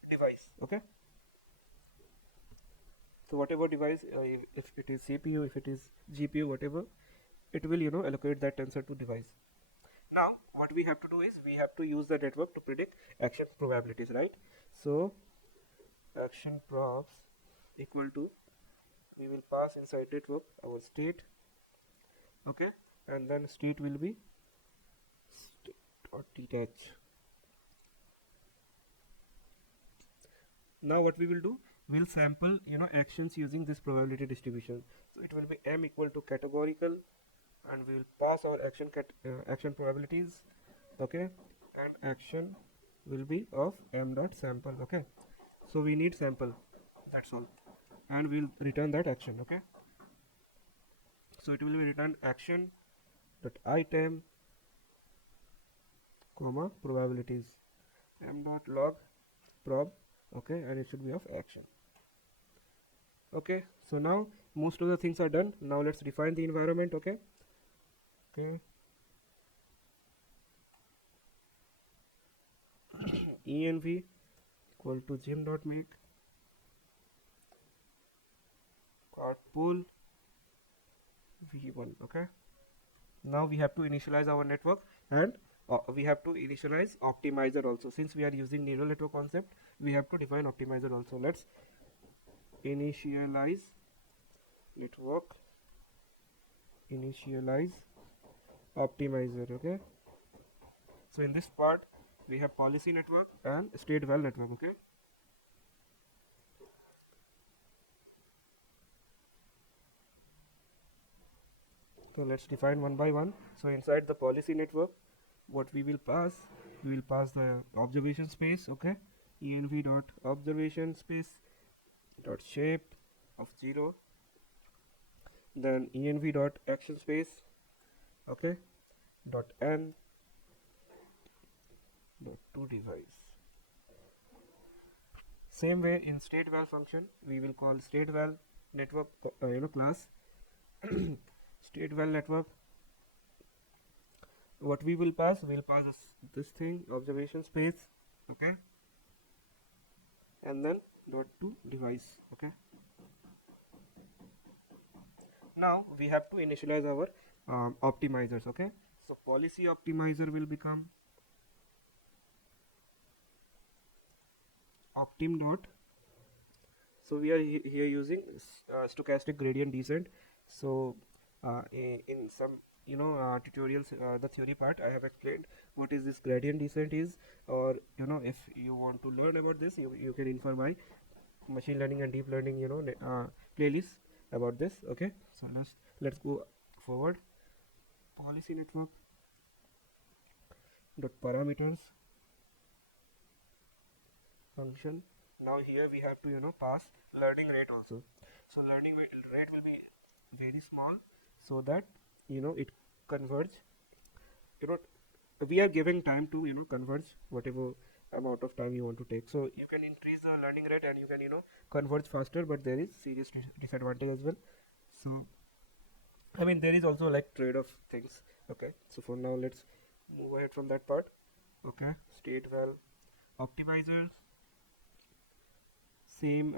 device. Okay, so whatever device, if it is CPU, if it is GPU, whatever, it will allocate that tensor to device. Now what we have to do is we have to use the network to predict action probabilities, right? So action props equal to, we will pass inside network our state. Okay, and then state will be state dot detach. Now what we will do, we'll sample actions using this probability distribution. So it will be m equal to categorical, and we will pass our action probabilities. Okay, and action will be of m dot sample. Okay, so we need sample, that's all, and we'll return that action. Okay, so it will be returned action dot item comma probabilities m dot log prob. Okay, and it should be of action. Okay, so now most of the things are done. Now let's define the environment. Okay, env equal to gem dot make CartPole v1. Okay, now we have to initialize our network and we have to initialize optimizer also. Since we are using neural network concept, we have to define optimizer also. Let's initialize network, initialize optimizer. Okay, so in this part we have policy network and state val network. Okay, so let's define one by one. So inside the policy network, what we will pass, we will pass the observation space. Okay, env dot observation space dot shape of 0, then env dot action space, okay, dot n dot to device. Same way in state val function, we will call state val network class state val network. What we will pass, we'll pass this thing, observation space, okay, and then dot to device. Okay, now we have to initialize our optimizers. Okay, so policy optimizer will become optim dot. So we are here using stochastic gradient descent. So in some tutorials, the theory part, I have explained what is this gradient descent is, or if you want to learn about this, you can infer my machine learning and deep learning playlist about this. Okay, so let's go forward. Policy network dot parameters function. Now here we have to pass learning rate also. So learning rate will be very small, so that it converge. We are giving time to converge whatever amount of time you want to take. So you can increase the learning rate and you can converge faster, but there is serious disadvantage as well. So I mean, there is also like trade-off things. Okay, so for now let's move ahead from that part. Okay, state val optimizers, same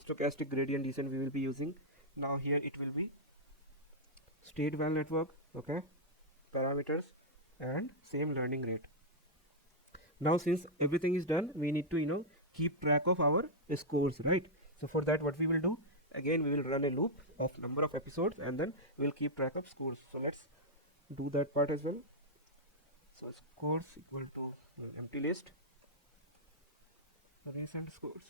stochastic gradient descent we will be using. Now here it will be state val network, okay, parameters, and same learning rate. Now since everything is done, we need to keep track of our scores, right? So for that, what we will do, again we will run a loop of number of episodes, and then we'll keep track of scores. So let's do that part as well. So scores equal to empty list recent scores.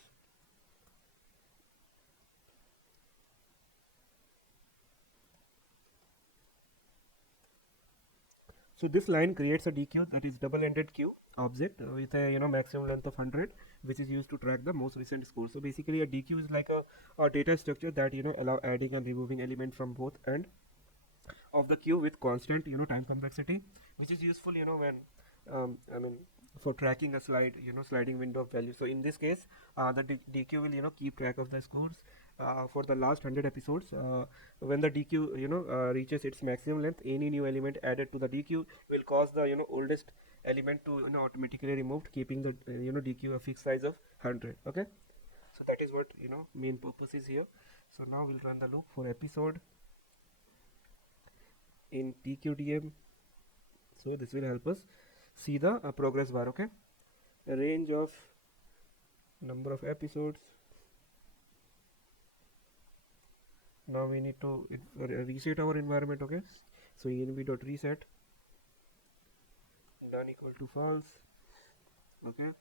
So this line creates a DQ, that is double-ended queue object with a maximum length of 100, which is used to track the most recent score. So basically a DQ is like a data structure that allow adding and removing element from both end of the queue with constant time complexity, which is useful when I mean for tracking a sliding window of value. So in this case the DQ will keep track of the scores for the last 100 episodes. When the DQ reaches its maximum length, any new element added to the DQ will cause the oldest element to automatically removed, keeping the DQ a fixed size of 100. Okay, so that is what main purpose is here. So now we'll run the loop for episode in TQDM. So this will help us see the progress bar. Okay, a range of number of episodes. Now we need to reset our environment. Okay, so env.reset done equal to false. Okay,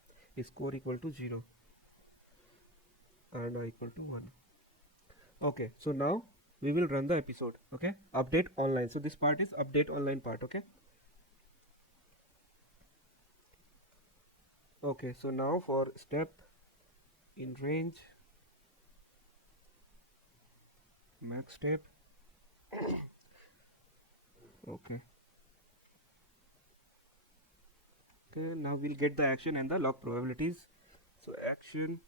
score equal to 0 and I equal to 1. Okay, so now we will run the episode. Okay, update online. So this part is update online part. Okay, okay, so now for step in range max step. Okay, now we'll get the action and the log probabilities. So action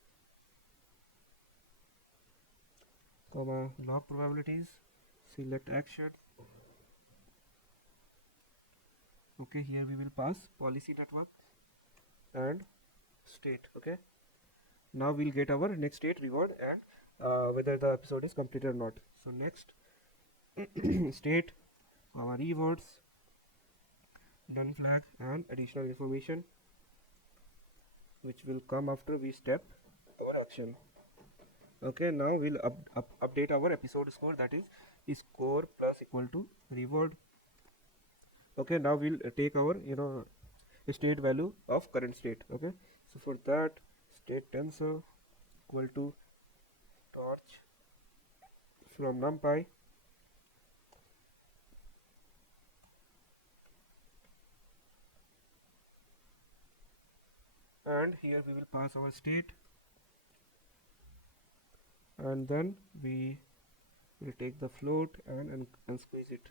comma log probabilities, select action. Okay, here we will pass policy network and state. Okay, now we'll get our next state reward and whether the episode is completed or not. So next state our rewards done flag and additional information which will come after we step our action. Okay, now we'll update our episode score, that is score plus equal to reward. Okay, now we'll take our state value of current state. Okay, so for that, state tensor equal to torch from numpy and here we will pass our state and then we will take the float and squeeze it.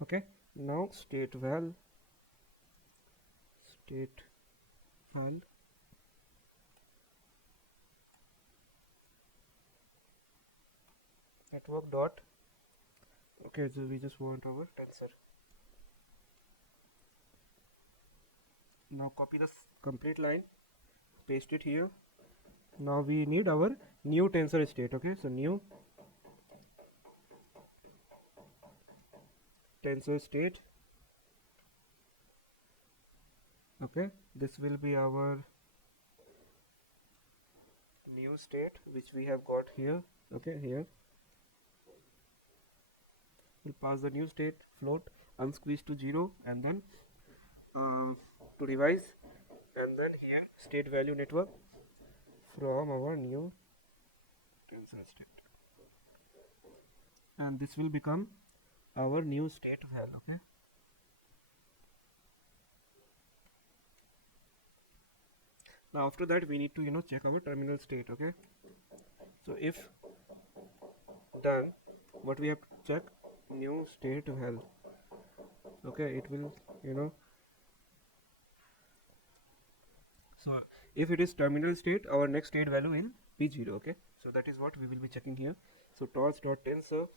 Okay, now state val network dot. Okay, so we just want our tensor. Now copy the complete line, paste it here. Now we need our new tensor state. Okay, so new tensor state. Okay, this will be our new state which we have got here. Okay, here we'll pass the new state float unsqueeze to 0 and then to revise, and then here state value network from our new tensor state, and this will become our new state val. Okay, now after that we need to check our terminal state. Okay, so if done, what we have to check, new state val. Okay, it will so if it is terminal state, our next state value will be 0. Okay, so that is what we will be checking here. So torch dot tensor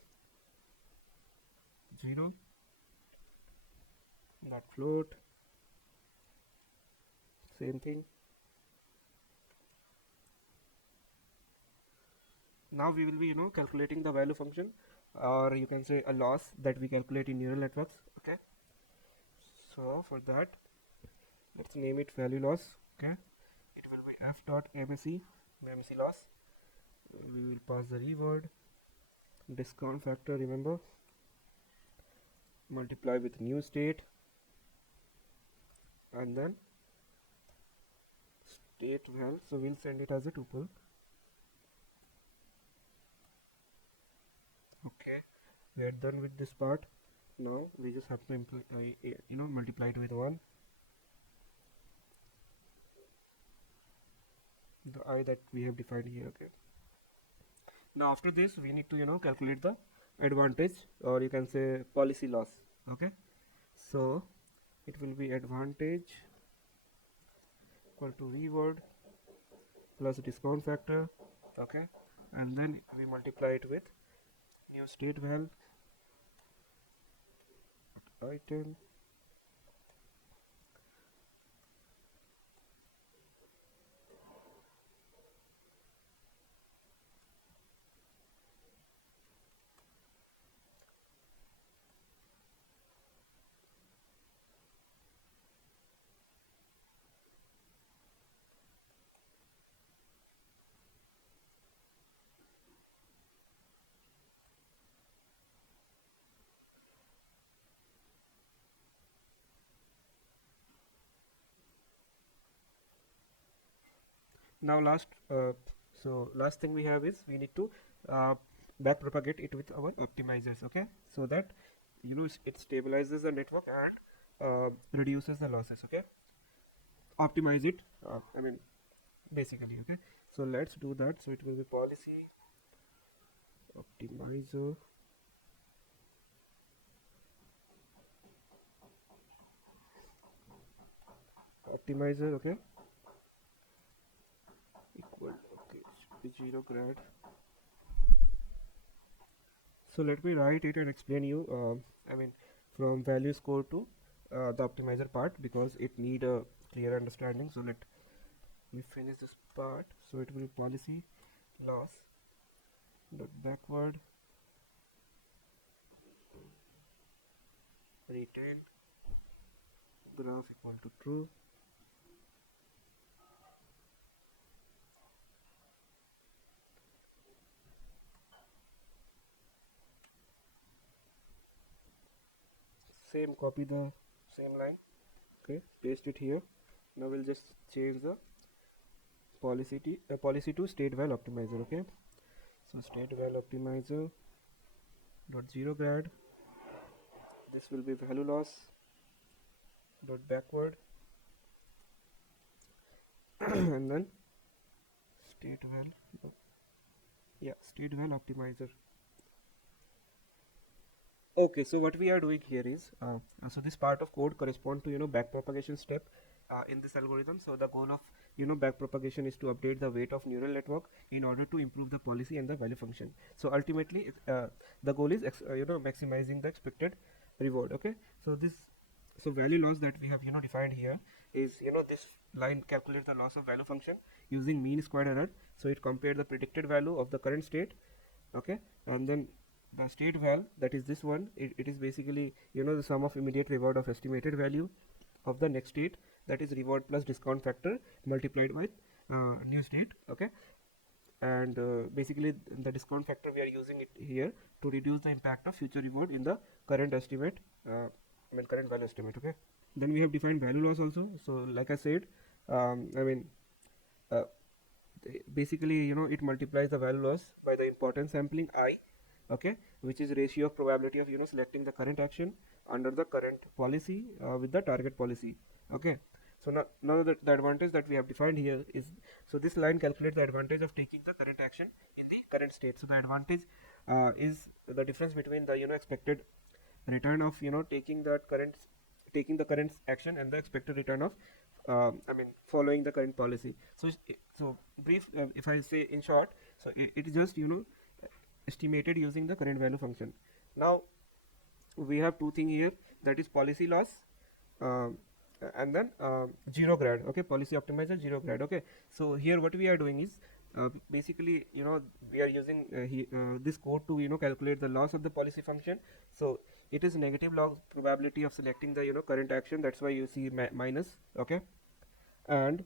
0 dot float, same thing. Now we will be calculating the value function, or you can say a loss that we calculate in neural networks. Okay, so for that, let's name it value loss. Okay, it will be f dot MSE loss. We will pass the reward, discount factor, remember, multiply with new state, and then state val. So we'll send it as a tuple. Okay, we are done with this part. Now we just have to multiply it with 1, the I that we have defined here. Okay, now after this we need to calculate the advantage, or you can say policy loss. Okay, so it will be advantage equal to reward plus discount factor. Okay, and then we multiply it with new state val item now last last thing we have is we need to back propagate it with our optimizers. Okay, so that it stabilizes the network and reduces the losses. Okay, optimize it, I mean basically. Okay, so let's do that. So it will be policy optimizer okay, equal, okay, it should be 0 grad. So let me write it and explain you, I mean from value score to the optimizer part because it need a clear understanding. So let me finish this part. So it will be policy loss dot backward retain graph equal to true. Same, copy the same line, okay, paste it here. Now we'll just change the policy to state val optimizer. Okay, so state val optimizer dot zero grad, this will be value loss dot backward and then state val, yeah, state val optimizer. Okay, so what we are doing here is so this part of code correspond to back propagation step in this algorithm. So the goal of back propagation is to update the weight of neural network in order to improve the policy and the value function. So ultimately the goal is maximizing the expected reward. Okay, so value loss that we have defined here is this line calculates the loss of value function using mean squared error. So it compared the predicted value of the current state, okay, and then the state val, that is this one, it is basically the sum of immediate reward of estimated value of the next state, that is reward plus discount factor multiplied by new state. Okay, and basically the discount factor we are using it here to reduce the impact of future reward in the current estimate, current value estimate. Okay, then we have defined value loss also. So like I said, uh, basically it multiplies the value loss by the importance sampling I, okay, which is ratio of probability of selecting the current action under the current policy with the target policy. Okay, so now the advantage that we have defined here is, so this line calculates the advantage of taking the current action in the current state. So the advantage is the difference between the expected return of taking the current action and the expected return of following the current policy. So brief, if I say in short, so it is just estimated using the current value function. Now we have two things here, that is policy loss uh, and then zero grad. Okay, policy optimizer zero grad. Okay, so here what we are doing is basically we are using this code to calculate the loss of the policy function. So it is negative log probability of selecting the current action, that's why you see minus. Okay, and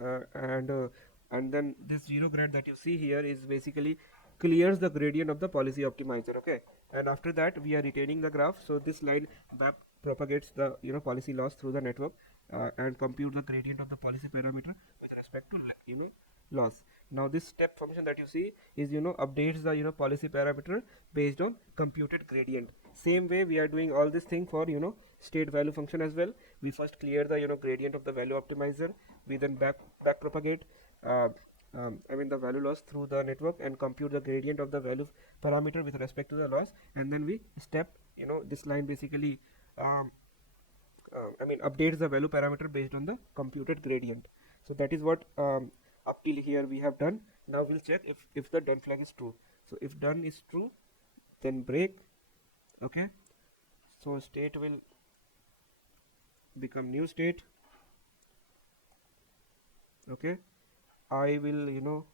uh, and uh, and then this zero grad that you see here is basically clears the gradient of the policy optimizer. Okay, and after that we are retaining the graph. So this line back propagates the policy loss through the network and compute the gradient of the policy parameter with respect to loss. Now this step function that you see is updates the policy parameter based on computed gradient. Same way we are doing all this thing for state value function as well. We first clear the gradient of the value optimizer, we then back propagate uh, the value loss through the network and compute the gradient of the value parameter with respect to the loss, and then we step this line basically updates the value parameter based on the computed gradient. So that is what up till here we have done. Now we'll check if the done flag is true. So if done is true, then break. Okay, so state will become new state. Okay, I will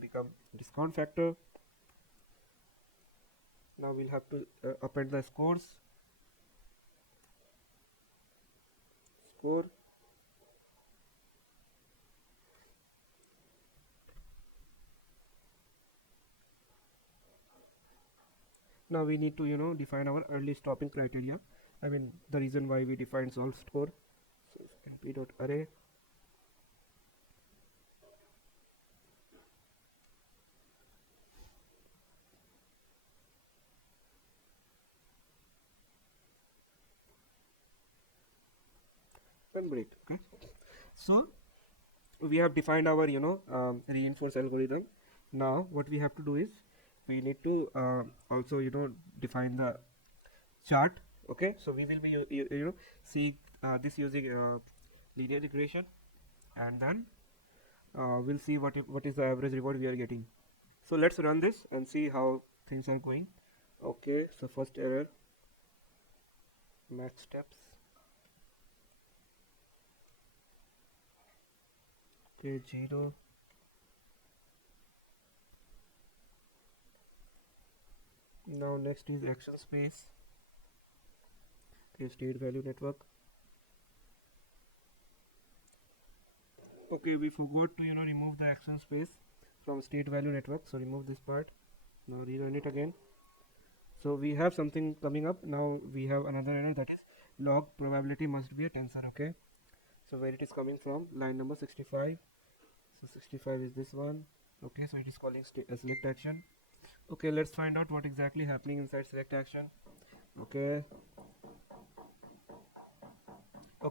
become discount factor. Now we'll have to append the score. Now we need to define our early stopping criteria. The reason why we define solve score. So np.array and break. Okay, so we have defined our reinforce algorithm. Now what we have to do is we need to also define the chart. Okay, so we will be see this using linear regression, and then we'll see what is the average reward we are getting. So let's run this and see how things are going. Okay, so first error, max steps. Okay, 0. Now next is action space. Okay, state value network. Okay, we forgot to remove the action space from state value network, so remove this part. Now rerun it again. So we have something coming up. Now we have another error, that is log probability must be a tensor. Okay, so where it is coming from, line number 65. So 65 is this one. Okay, so it is calling select action. Okay, let's find out what exactly happening inside select action. Okay,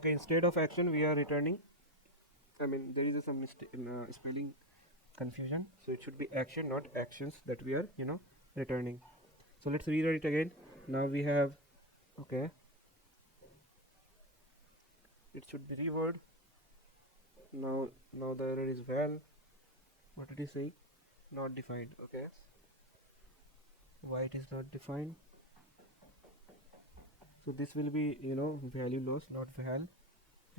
instead of action we are returning, there is some mistake in spelling confusion, so it should be action, not actions, that we are returning. So let's rewrite it again. Now we have, okay, it should be reword. Now the error is val, what did he say, not defined. Okay, why it is not defined? So this will be value loss, not val.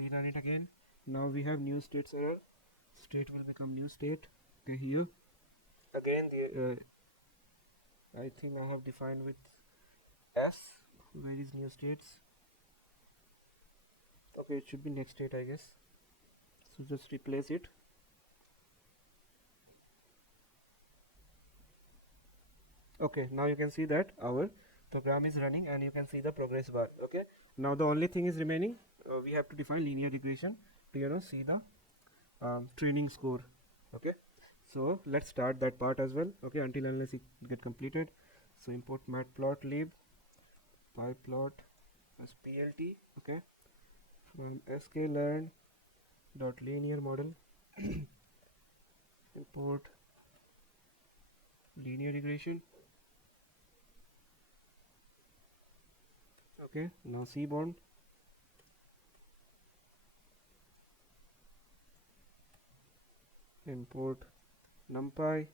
Rerun it again. Now we have new states error, state will become new state. Okay, here again the I think I have defined with s. Where is new states? Okay, it should be next state, I guess, so just replace it. Okay, now you can see that our program is running and you can see the progress bar. Okay, now the only thing is remaining, we have to define linear regression to see the training score. Okay, so let's start that part as well. Okay, until unless it get completed. So import matplotlib pyplot as plt. Okay, from sklearn dot linear model import linear regression. Okay, now cbond import numpy.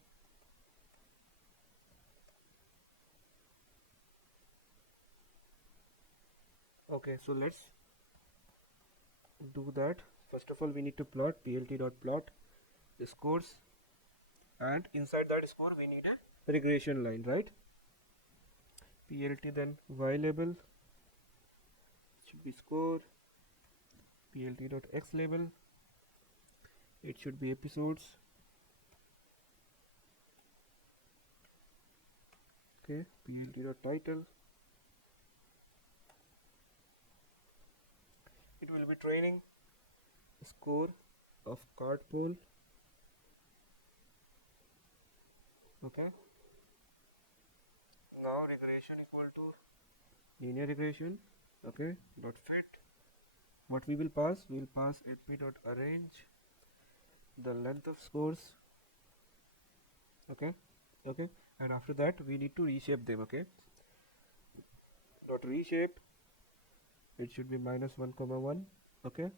Okay, so let's do that. First of all, we need to plot plt.plot the scores, and inside that score we need a regression line, right? Plt, then y label should be score, plt.x label, it should be episodes. Okay, plt.title, it will be training score of CartPole. Okay, now regression equal to linear regression. Okay, dot fit, what we will pass, we will pass ap.arrange the length of scores. Okay, and after that we need to reshape them. Okay, dot reshape, it should be -1, 1. Okay,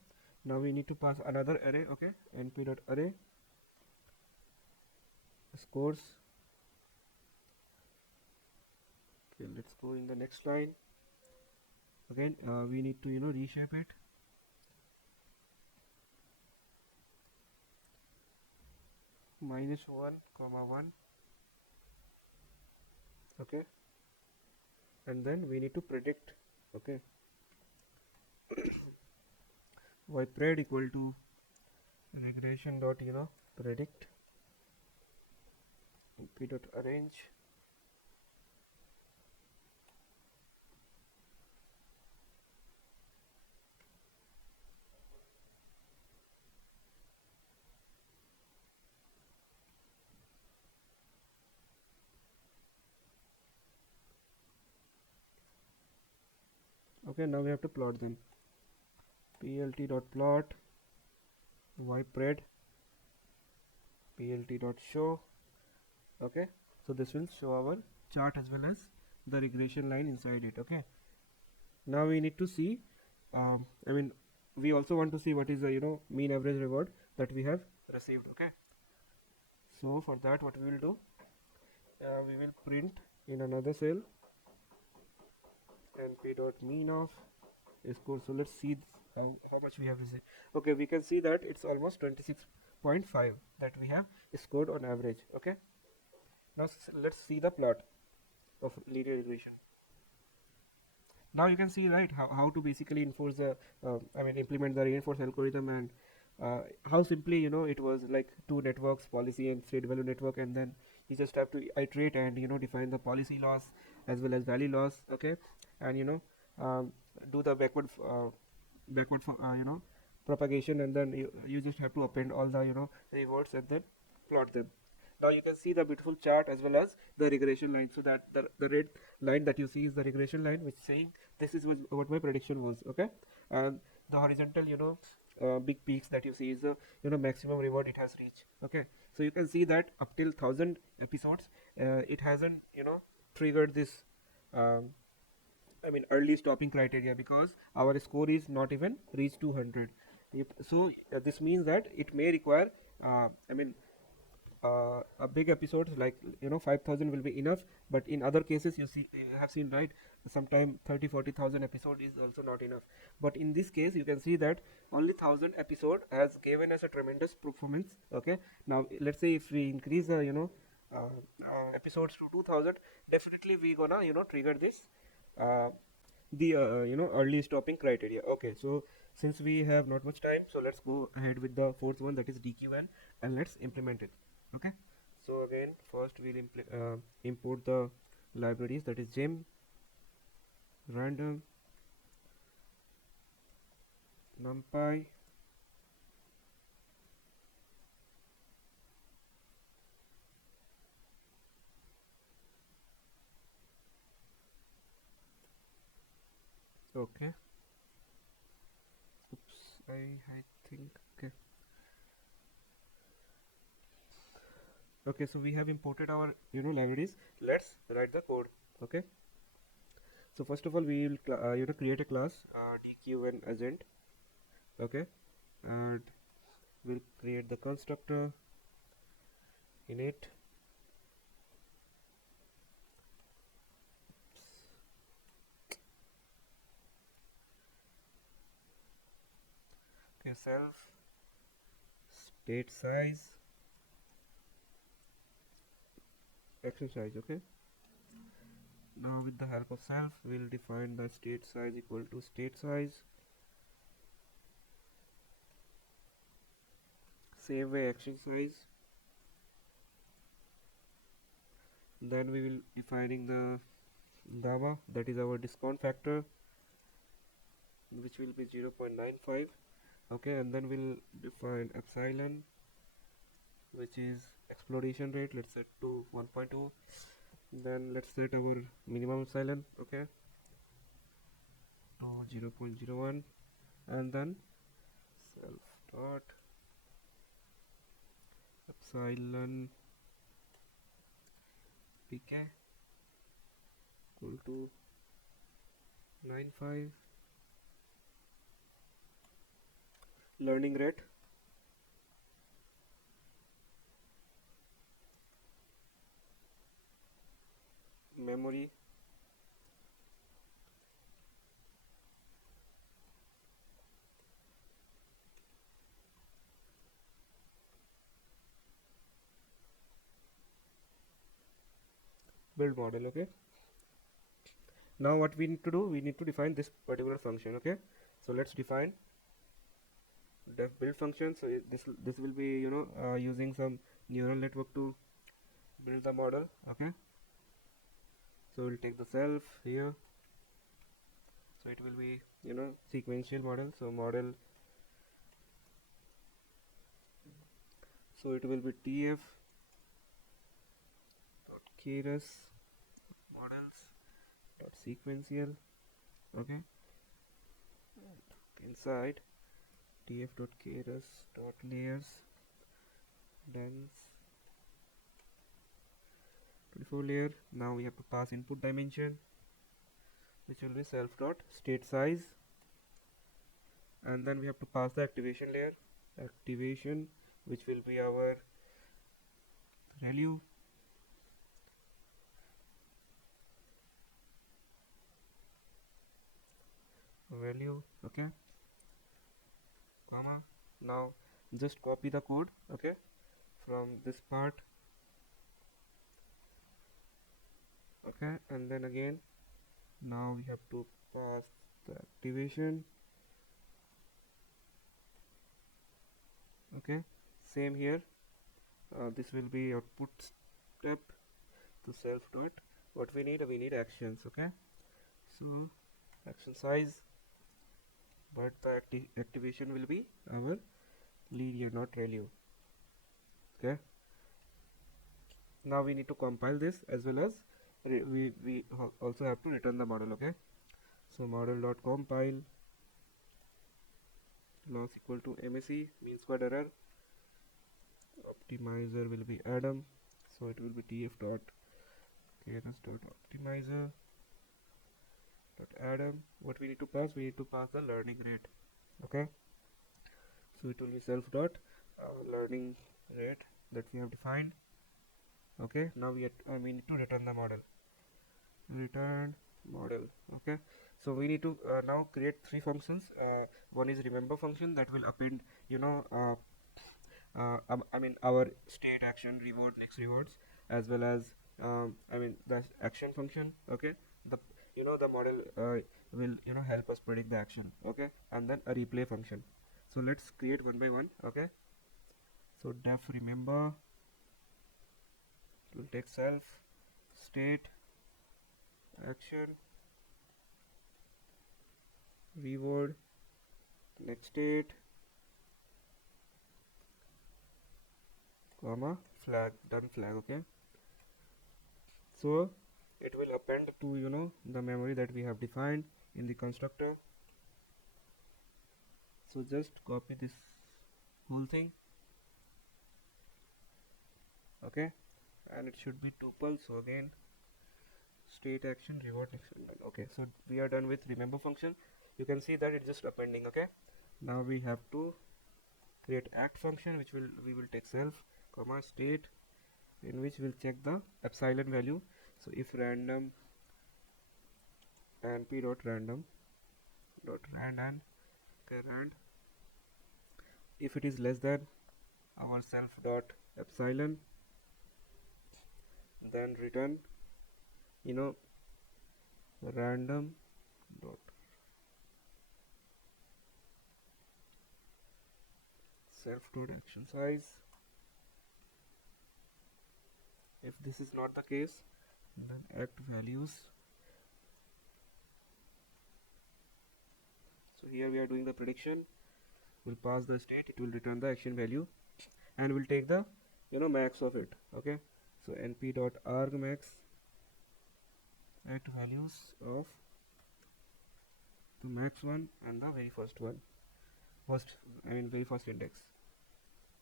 now we need to pass another array. Okay, np.array scores. Okay, let's go in the next line. Again we need to reshape it. -1, 1. Okay, and then we need to predict. Okay, ypred equal to regression dot predict p dot arrange. Okay, now we have to plot them. plt.plot ypred plt.show. Okay, so this will show our chart as well as the regression line inside it. Okay, now we need to see we also want to see what is the mean average reward that we have received. Okay, so for that what we will do, we will print in another cell np.mean of score. So let's see how much we have received. Okay, we can see that it's almost 26.5 that we have scored on average. Okay, now let's see the plot of linear regression. Now you can see, right, how to basically enforce the implement the reinforced algorithm, and how simply, it was like two networks, policy and state value network, and then you just have to iterate and define the policy loss as well as value loss. Okay, and um, do the propagation, and then you just have to append all the rewards and then plot them. Now you can see the beautiful chart as well as the regression line. So that the red line that you see is the regression line, which is saying this is what my prediction was. Okay, and the horizontal big peaks that you see is the maximum reward it has reached. Okay, so you can see that up till 1000 episodes it hasn't triggered this um, early stopping criteria, because our score is not even reached 200. So this means that it may require uh, I mean a big episodes, like 5000 will be enough, but in other cases you have seen, right, sometime 30-40,000 episode is also not enough. But in this case you can see that only 1000 episode has given us a tremendous performance. Okay, now let's say if we increase the episodes to 2000, definitely we gonna trigger this uh, the early stopping criteria. Okay, so since we have not much time, so let's go ahead with the fourth one, that is DQN, and let's implement it. Okay, so again first we'll import the libraries, that is gem, random, numpy, okay, oops, I think, okay. Okay, so we have imported our libraries. Let's write the code. Okay, so first of all we will create a class dqn agent. Okay, and we'll create the constructor init. Okay, self state size action size. Okay, now with the help of self we'll define the state size equal to state size, same way action size. Then we will defining the gamma, that is our discount factor, which will be 0.95. Okay, and then we'll define epsilon, which is exploration rate, let's set to 1.2. Then let's set our minimum epsilon, okay, to 0.01, and then self dot epsilon pk equal to 95. Learning rate, memory, build model. Okay, now what we need to do, we need to define this particular function. Okay, so let's define def build function. So this will be using some neural network to build the model. Okay, so we'll take the self here, so it will be sequential model. So model, so it will be tf dot keras models dot sequential. Okay, and inside tf dot keras dot layers dense 24 layer. Now we have to pass input dimension, which will be self dot state size, and then we have to pass the activation layer, activation, which will be our value. value, okay, comma. Now just copy the code, okay, from this part, okay, and then again now we have to pass the activation, okay. Same here, this will be output step to self dot. What we need actions, okay. So action size, but the activation will be our linear, not ReLU, okay. Now we need to compile this as well as we also have to return the model, okay. So model dot compile loss equal to MAC, mean squared error. Optimizer will be Adam, so it will be tf dot kns dot optimizer dot Adam. What we need to pass? We need to pass the learning rate, okay. So it will be self dot learning rate that we have defined, okay. Now we need to return the model, return model, okay. So we need to now create three functions. One is remember function that will append, you know, I mean our state, action, reward, next rewards, as well as I mean the action function, okay. The, you know, the model will, you know, help us predict the action, okay. And then a replay function. So let's create one by one, okay. So def remember, it will take self, state, action, reward, next state, comma, flag, done flag, okay. So it will append to, you know, the memory that we have defined in the constructor. So just copy this whole thing, okay, and it should be tuple. So again state, action, reward, next, okay. So we are done with remember function. You can see that it's just appending, okay. Now we have to create act function, which we will take self, comma, state, in which we'll check the epsilon value. So if random np dot random dot rand and rand, if it is less than our self dot epsilon, then return, you know, random dot self dot action size. If this is not the case, then act values. So here we are doing the prediction. We'll pass the state, it will return the action value, and we'll take the, you know, max of it, okay. So np dot argmax act values of the max one and the very first one, very first index,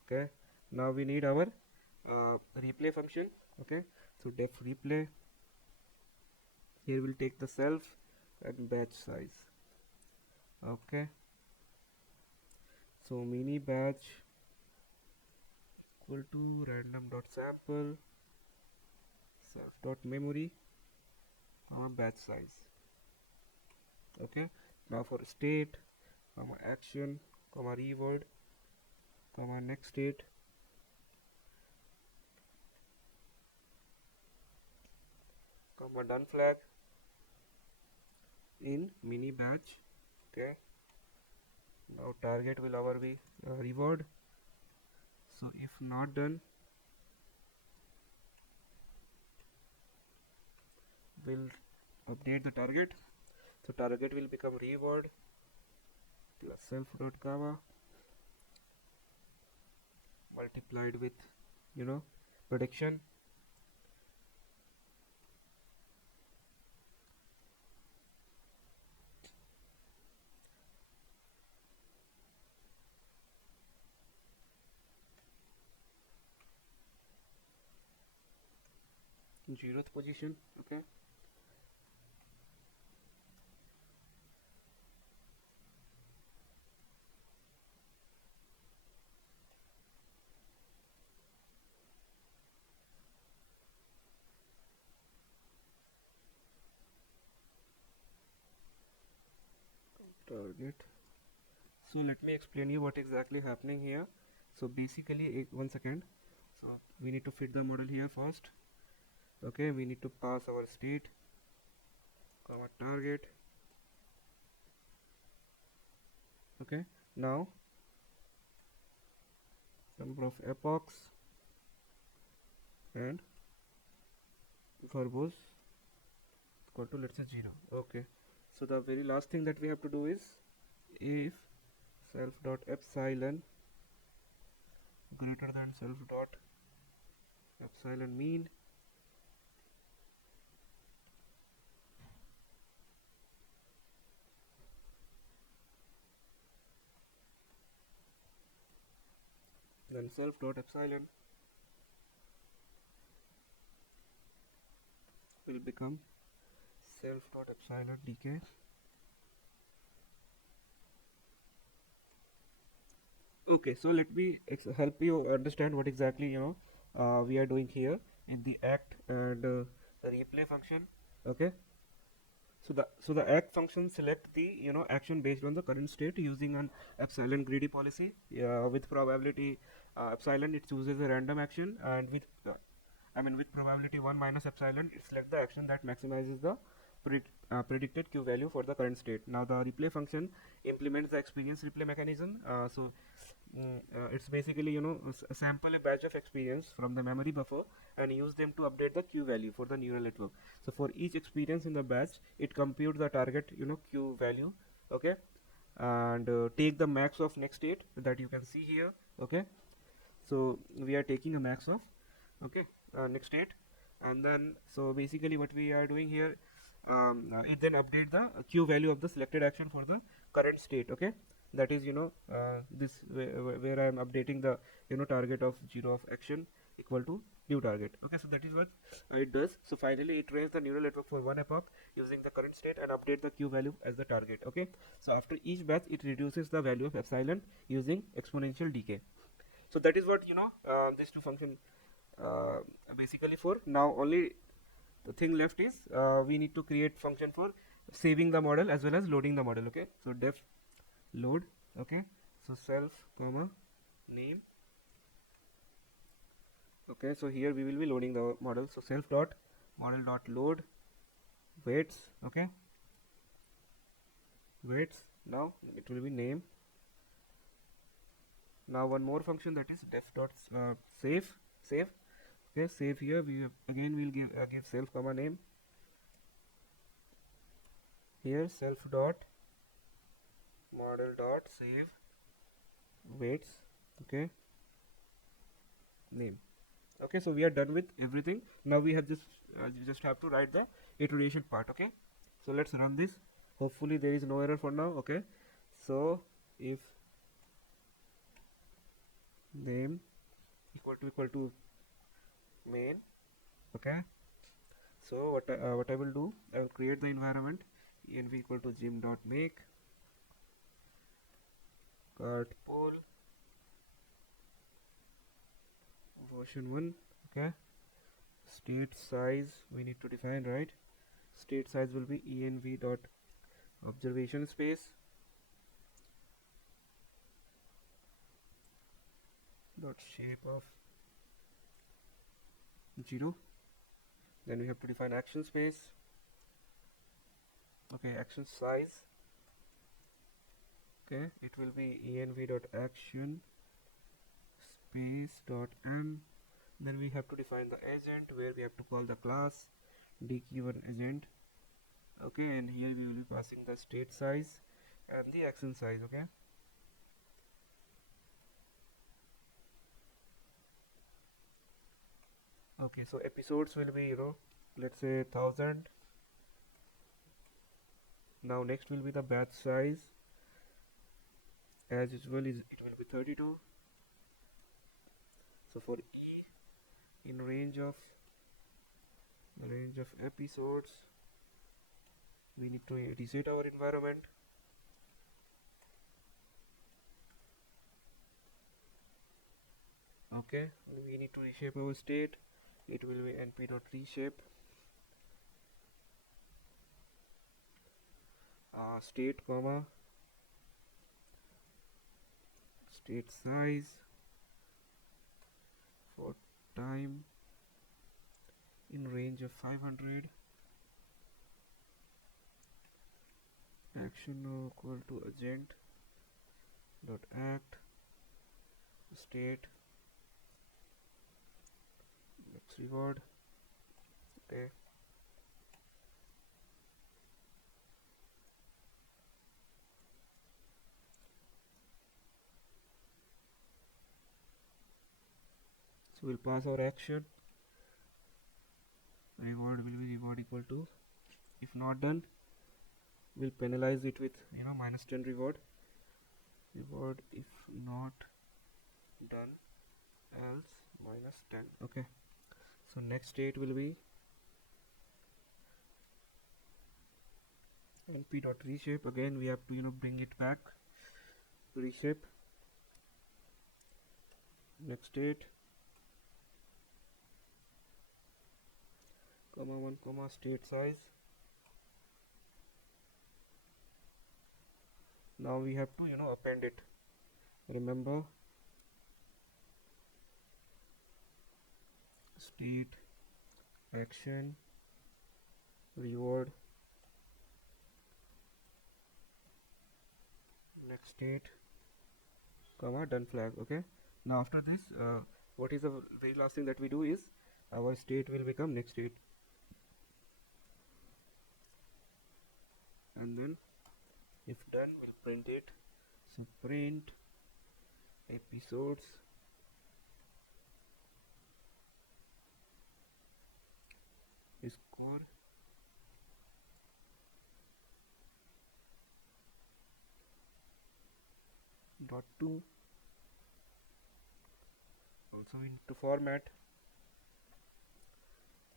okay. Now we need our replay function, okay. So def replay, here we'll take the self and batch size, okay. So mini batch equal to random dot sample self dot memory batch size, okay. Now for state, comma, action, comma, reward, comma, next state, comma, done flag in mini batch, okay. Now target will our be reward. So if not done, we'll update the target. So target will become reward plus self dot gamma multiplied with, you know, prediction. Zeroth position, okay. target. So let me explain you what exactly happening here. So basically, 1 second. So we need to fit the model here first. Okay, we need to pass our state, comma target. Okay, now number of epochs and verbose equal to, let's say, 0. Okay, so the very last thing that we have to do is if self dot epsilon greater than self dot epsilon mean, then self dot epsilon will become self dot epsilon decay. Okay, so let me help you understand what exactly we are doing here in the act and the replay function. Okay, so the act function select the action based on the current state using an epsilon greedy policy. With probability epsilon, it chooses a random action, and with with probability 1 minus epsilon, it selects the action that maximizes the predicted q value for the current state. Now the replay function implements the experience replay mechanism. It's basically sample a batch of experience from the memory buffer and use them to update the q value for the neural network. So for each experience in the batch, it computes the target q value. Okay, and take the max of next state that you can see here. Okay, so we are taking a max of, okay, next state, and then so basically what we are doing here, it then update the q value of the selected action for the current state. Okay, that is this where I am updating the target of 0 of action equal to new target. Okay, so that is what it does. So finally it trains the neural network for one epoch using the current state and update the q value as the target. Okay, so after each batch it reduces the value of epsilon using exponential decay. So that is what these two function uh, basically for. Now only the thing left is we need to create function for saving the model as well as loading the model. Okay, so def load. Okay, so self comma name. Okay, so here we will be loading the model. So self dot model dot load weights. Okay, weights. Now it will be name. Now one more function, that is def dot save. Okay, save. Here we again will give self comma name. Here self dot model dot save weights. Okay, name. Okay, so we are done with everything. Now we have just have to write the iteration part. Okay, so let's run this. Hopefully there is no error for now. Okay, so if name equal to main. Okay, so what I will do, I will create the environment env equal to gym dot make CartPole version 1. Okay, state size we need to define, right? State size will be env dot observation space dot shape of 0. Then we have to define action space. Okay, action size. Okay, it will be env dot action space dot m. Then we have to define the agent, where we have to call the class dq1 agent. Okay, and here we will be passing the state size and the action size. Okay, okay, so episodes will be let's say 1000. Now next will be the batch size. As usual, it will be 32. So for e in range of episodes, we need to reset our environment. Okay, we need to reshape our state. It will be np.reshape state comma state size for time in range of 500, action now equal to agent dot act state, let's reward. Okay, so we'll pass our action, reward will be reward equal to, if not done we'll penalize it with minus 10 reward if not done, else minus 10. Okay, so next state will be np dot reshape. Again we have to bring it back, reshape. Next state comma 1 comma state size. Now we have to append it. Remember, state action reward next state comma done flag. Okay, now after this what is the very last thing that we do is our state will become next state, and then if done we'll print it. So print episodes score dot 2. Also we need to format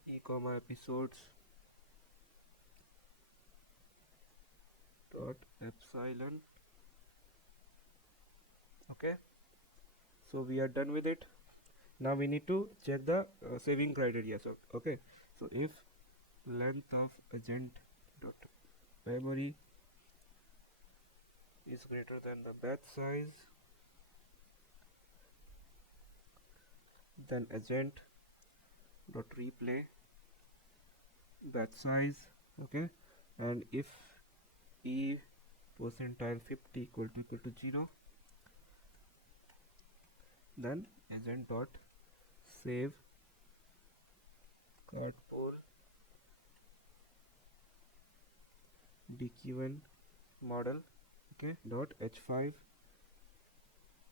e comma episodes dot epsilon. Okay, so we are done with it. Now we need to check the saving criteria. So okay, so if length of agent dot memory is greater than the batch size, then agent dot replay batch size. Okay, and if e percentile 50 equal to 0, then agent dot save CartPole dqn model. Okay, dot h5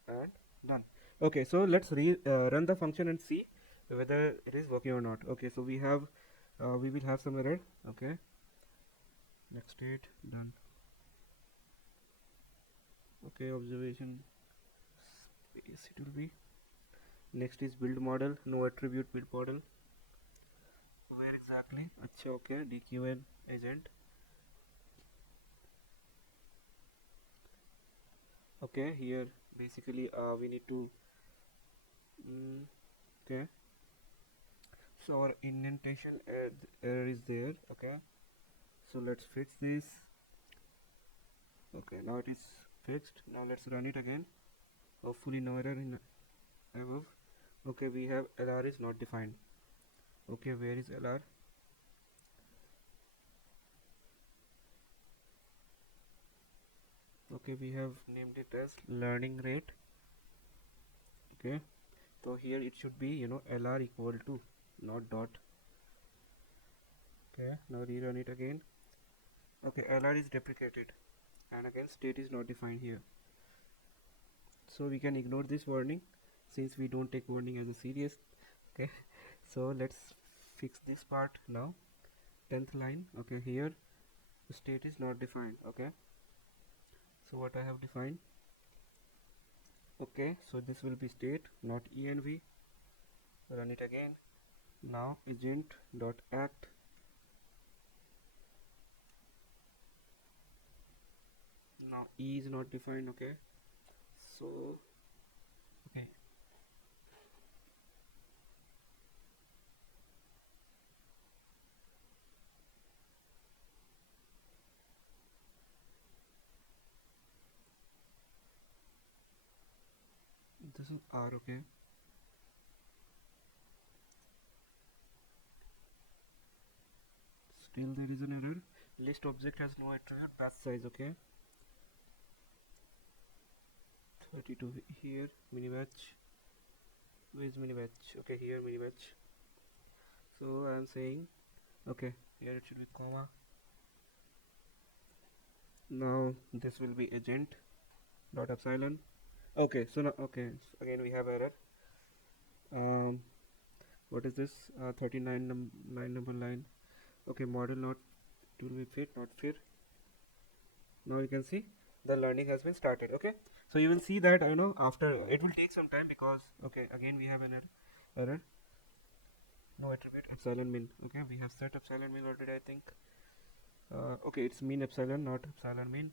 and done. Okay, so let's run the function and see whether it is working or not. Okay, so we will have some error. Okay, next state done. Okay, observation space it will be. Next is build model, no attribute build model. Where exactly? Acha, okay, dqn agent. Okay, here basically we need to okay, so our indentation error is there. Okay, so let's fix this. Okay, now it is fixed. Now let's run it again. Hopefully no error in above. Okay, we have LR is not defined. Okay, where is LR? Okay, we have named it as learning rate. Okay, so here it should be LR equal to, not dot. Okay, now rerun it again. Okay, LR is deprecated, and again state is not defined here, so we can ignore this warning since we don't take warning as a serious. Okay, so let's fix this part now. 10th line. Okay, here the state is not defined. Okay, so what I have defined. Okay, so this will be state, not env. Run it again. Now agent dot act. Now e is not defined. Okay, so okay, this is R. Okay, still there is an error. List object has no attribute batch size. Okay, 32 here. Mini batch. Where is mini batch? Okay, here mini batch. So I am saying, okay, here it should be comma. Now this will be agent dot epsilon. Okay, so now, okay, so again we have error. um what is this? 39 9 number line. Okay, model not to be fit, not fit. Now you can see the learning has been started. Okay, so you will see that after it will take some time, because okay, again we have an error. No attribute epsilon min. Okay, we have set epsilon min already, I think. Okay, it's mean epsilon, not epsilon min.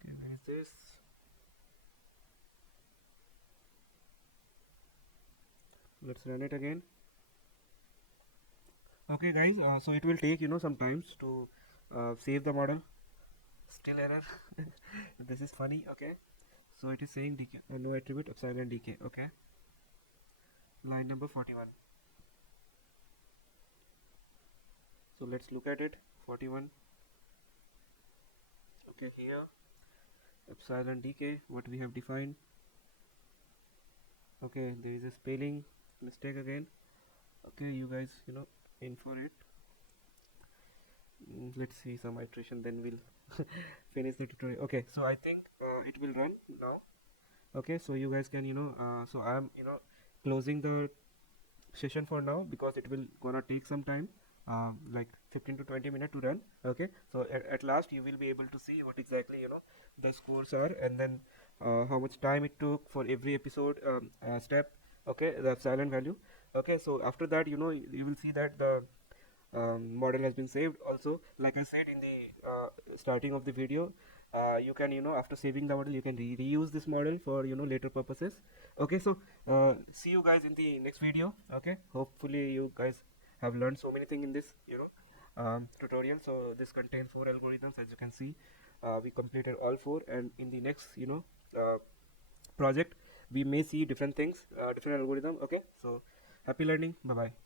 Okay, where is this? Let's run it again. Okay guys, so it will take some times to save the model. Still error. This is funny. Okay, so it is saying dk, no attribute epsilon dk. Okay, line number 41. So let's look at it. 41. Okay, here epsilon dk, what we have defined. Okay, there is a spelling mistake again. Okay, you guys in for it. Let's see some iteration, then we'll finish the tutorial. Okay, so I think it will run now. Okay, so you guys can so I'm closing the session for now, because it will gonna take some time, like 15 to 20 minutes to run. Okay, so at last you will be able to see what exactly the scores are, and then how much time it took for every episode step. Okay, the epsilon value. Okay, so after that you will see that the model has been saved. Also, like I said in the starting of the video, you can after saving the model, you can reuse this model for later purposes. Okay, so see you guys in the next video. Okay, hopefully you guys have learned so many things in this tutorial. So this contains 4 algorithms, as you can see. We completed all 4, and in the next project we may see different things, different algorithm. Okay, so happy learning. Bye bye.